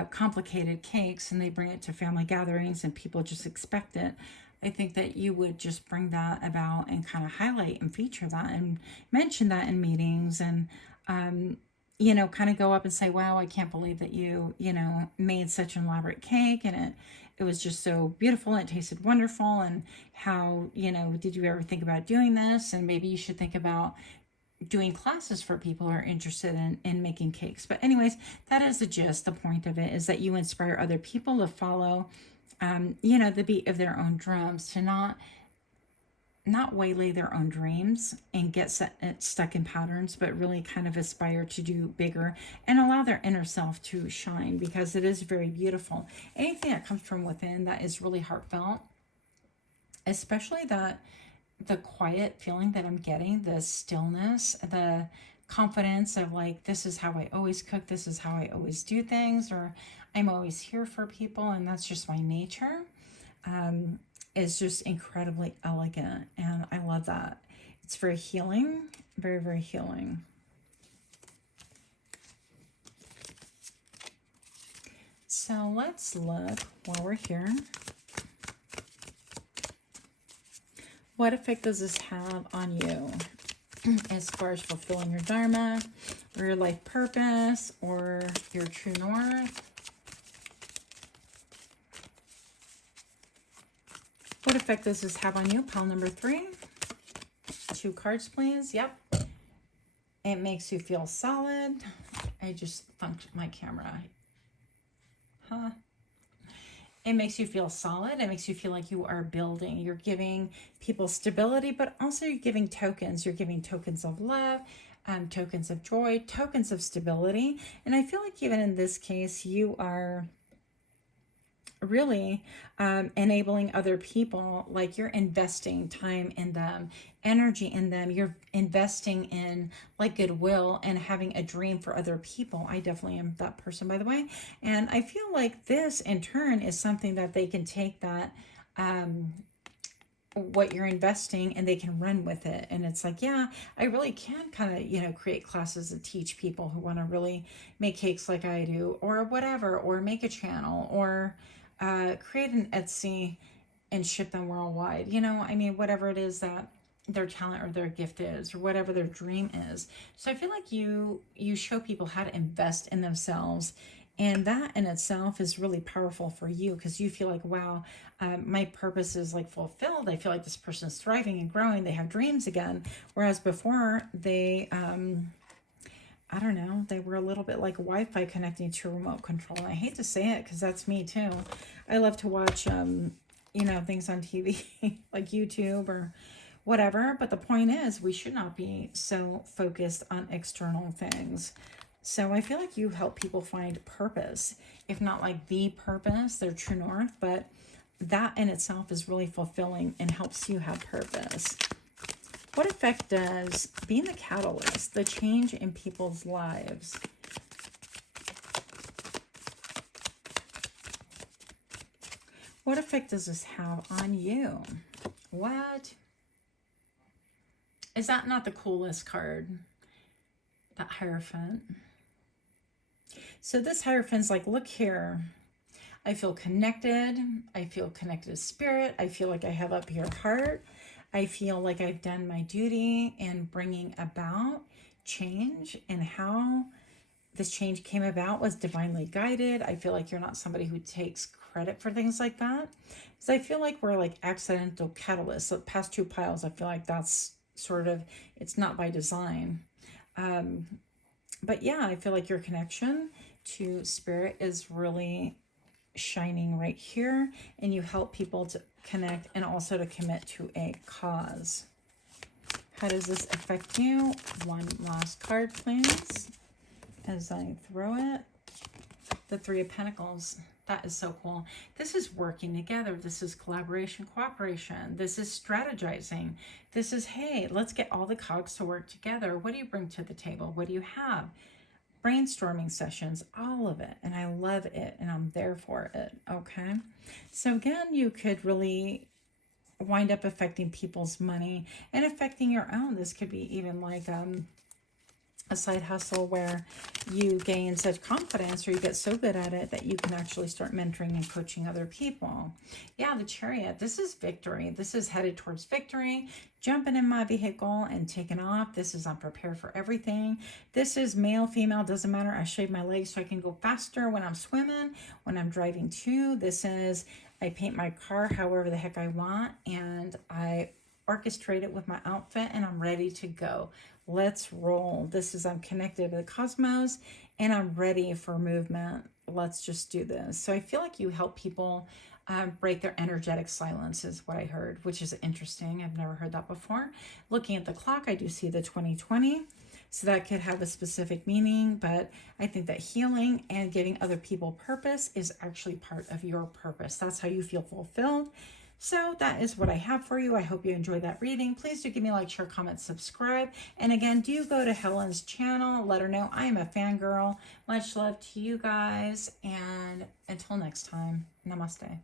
complicated cakes, and they bring it to family gatherings and people just expect it. I think that you would just bring that about and kind of highlight and feature that and mention that in meetings, and kind of go up and say, wow, I can't believe that you made such an elaborate cake, and it was just so beautiful, and it tasted wonderful, and how, did you ever think about doing this? And maybe you should think about doing classes for people who are interested in making cakes. But anyways, that is the gist. The point of it is that you inspire other people to follow the beat of their own drums, to not not waylay their own dreams and get stuck in patterns, but really kind of aspire to do bigger and allow their inner self to shine, because it is very beautiful. Anything that comes from within that is really heartfelt, especially the quiet feeling that I'm getting, the stillness, the confidence of like, this is how I always cook, this is how I always do things, or I'm always here for people and that's just my nature, is just incredibly elegant. And I love that. It's very healing, very, very healing. So let's look while we're here. What effect does this have on you as far as fulfilling your dharma or your life purpose or your true north? What effect does this have on you? Pile number 3. 2 cards, please. Yep. It makes you feel solid. I just funked my camera. Huh? It makes you feel solid. It makes you feel like you are building. You're giving people stability, but also you're giving tokens. You're giving tokens of love, tokens of joy, tokens of stability. And I feel like even in this case, you are really enabling other people, like you're investing time in them, energy in them. You're investing in like goodwill and having a dream for other people. I definitely am that person, by the way. And I feel like this in turn is something that they can take that what you're investing and they can run with it. And it's like, yeah, I really can kind of, you know, create classes that teach people who want to really make cakes like I do, or whatever, or make a channel, or create an Etsy and ship them worldwide. You know, I mean, whatever it is that their talent or their gift is, or whatever their dream is. So I feel like you show people how to invest in themselves. And that in itself is really powerful for you, because you feel like, wow, my purpose is like fulfilled. I feel like this person's thriving and growing. They have dreams again. Whereas before they, I don't know, they were a little bit like Wi-Fi connecting to a remote control. And I hate to say it because that's me too. I love to watch, you know, things on TV like YouTube or whatever. But the point is, we should not be so focused on external things. So I feel like you help people find purpose, if not like the purpose, their true north, but that in itself is really fulfilling and helps you have purpose. What effect does being the catalyst, the change in people's lives? What effect does this have on you? What? Is that not the coolest card? That Hierophant. So this Hierophant's like, look here. I feel connected. I feel connected to spirit. I feel like I have up here heart. I feel like I've done my duty in bringing about change, and how this change came about was divinely guided. I feel like you're not somebody who takes credit for things like that. Because I feel like we're like accidental catalysts. So the past 2 piles, I feel like that's sort of, it's not by design. But yeah, I feel like your connection to spirit is really shining right here, and you help people to connect and also to commit to a cause. How does this affect you? One last card, please, as I throw it. The 3 of Pentacles. That is so cool. This is working together. This is collaboration, cooperation. This is strategizing. This is, hey, let's get all the cogs to work together. What do you bring to the table? What do you have? Brainstorming sessions, all of it. And I love it, and I'm there for it. Okay. So again, you could really wind up affecting people's money and affecting your own. This could be even like a side hustle where you gain such confidence, or you get so good at it that you can actually start mentoring and coaching other people. Yeah, the Chariot. This is victory. This is headed towards victory. Jumping in my vehicle and taking off. This is I'm prepared for everything. This is male, female, doesn't matter. I shave my legs so I can go faster when I'm swimming, when I'm driving too. This is I paint my car however the heck I want, and I orchestrate it with my outfit, and I'm ready to go. Let's roll. This is I'm connected to the cosmos, and I'm ready for movement. Let's just do this. So I feel like you help people break their energetic silence is what I heard, which is interesting. I've never heard that before. Looking at the clock, I do see the 2020. So that could have a specific meaning, but I think that healing and giving other people purpose is actually part of your purpose. That's how you feel fulfilled. So that is what I have for you. I hope you enjoyed that reading. Please do give me a like, share, comment, subscribe. And again, do go to Helen's channel. Let her know I am a fangirl. Much love to you guys. And until next time, namaste.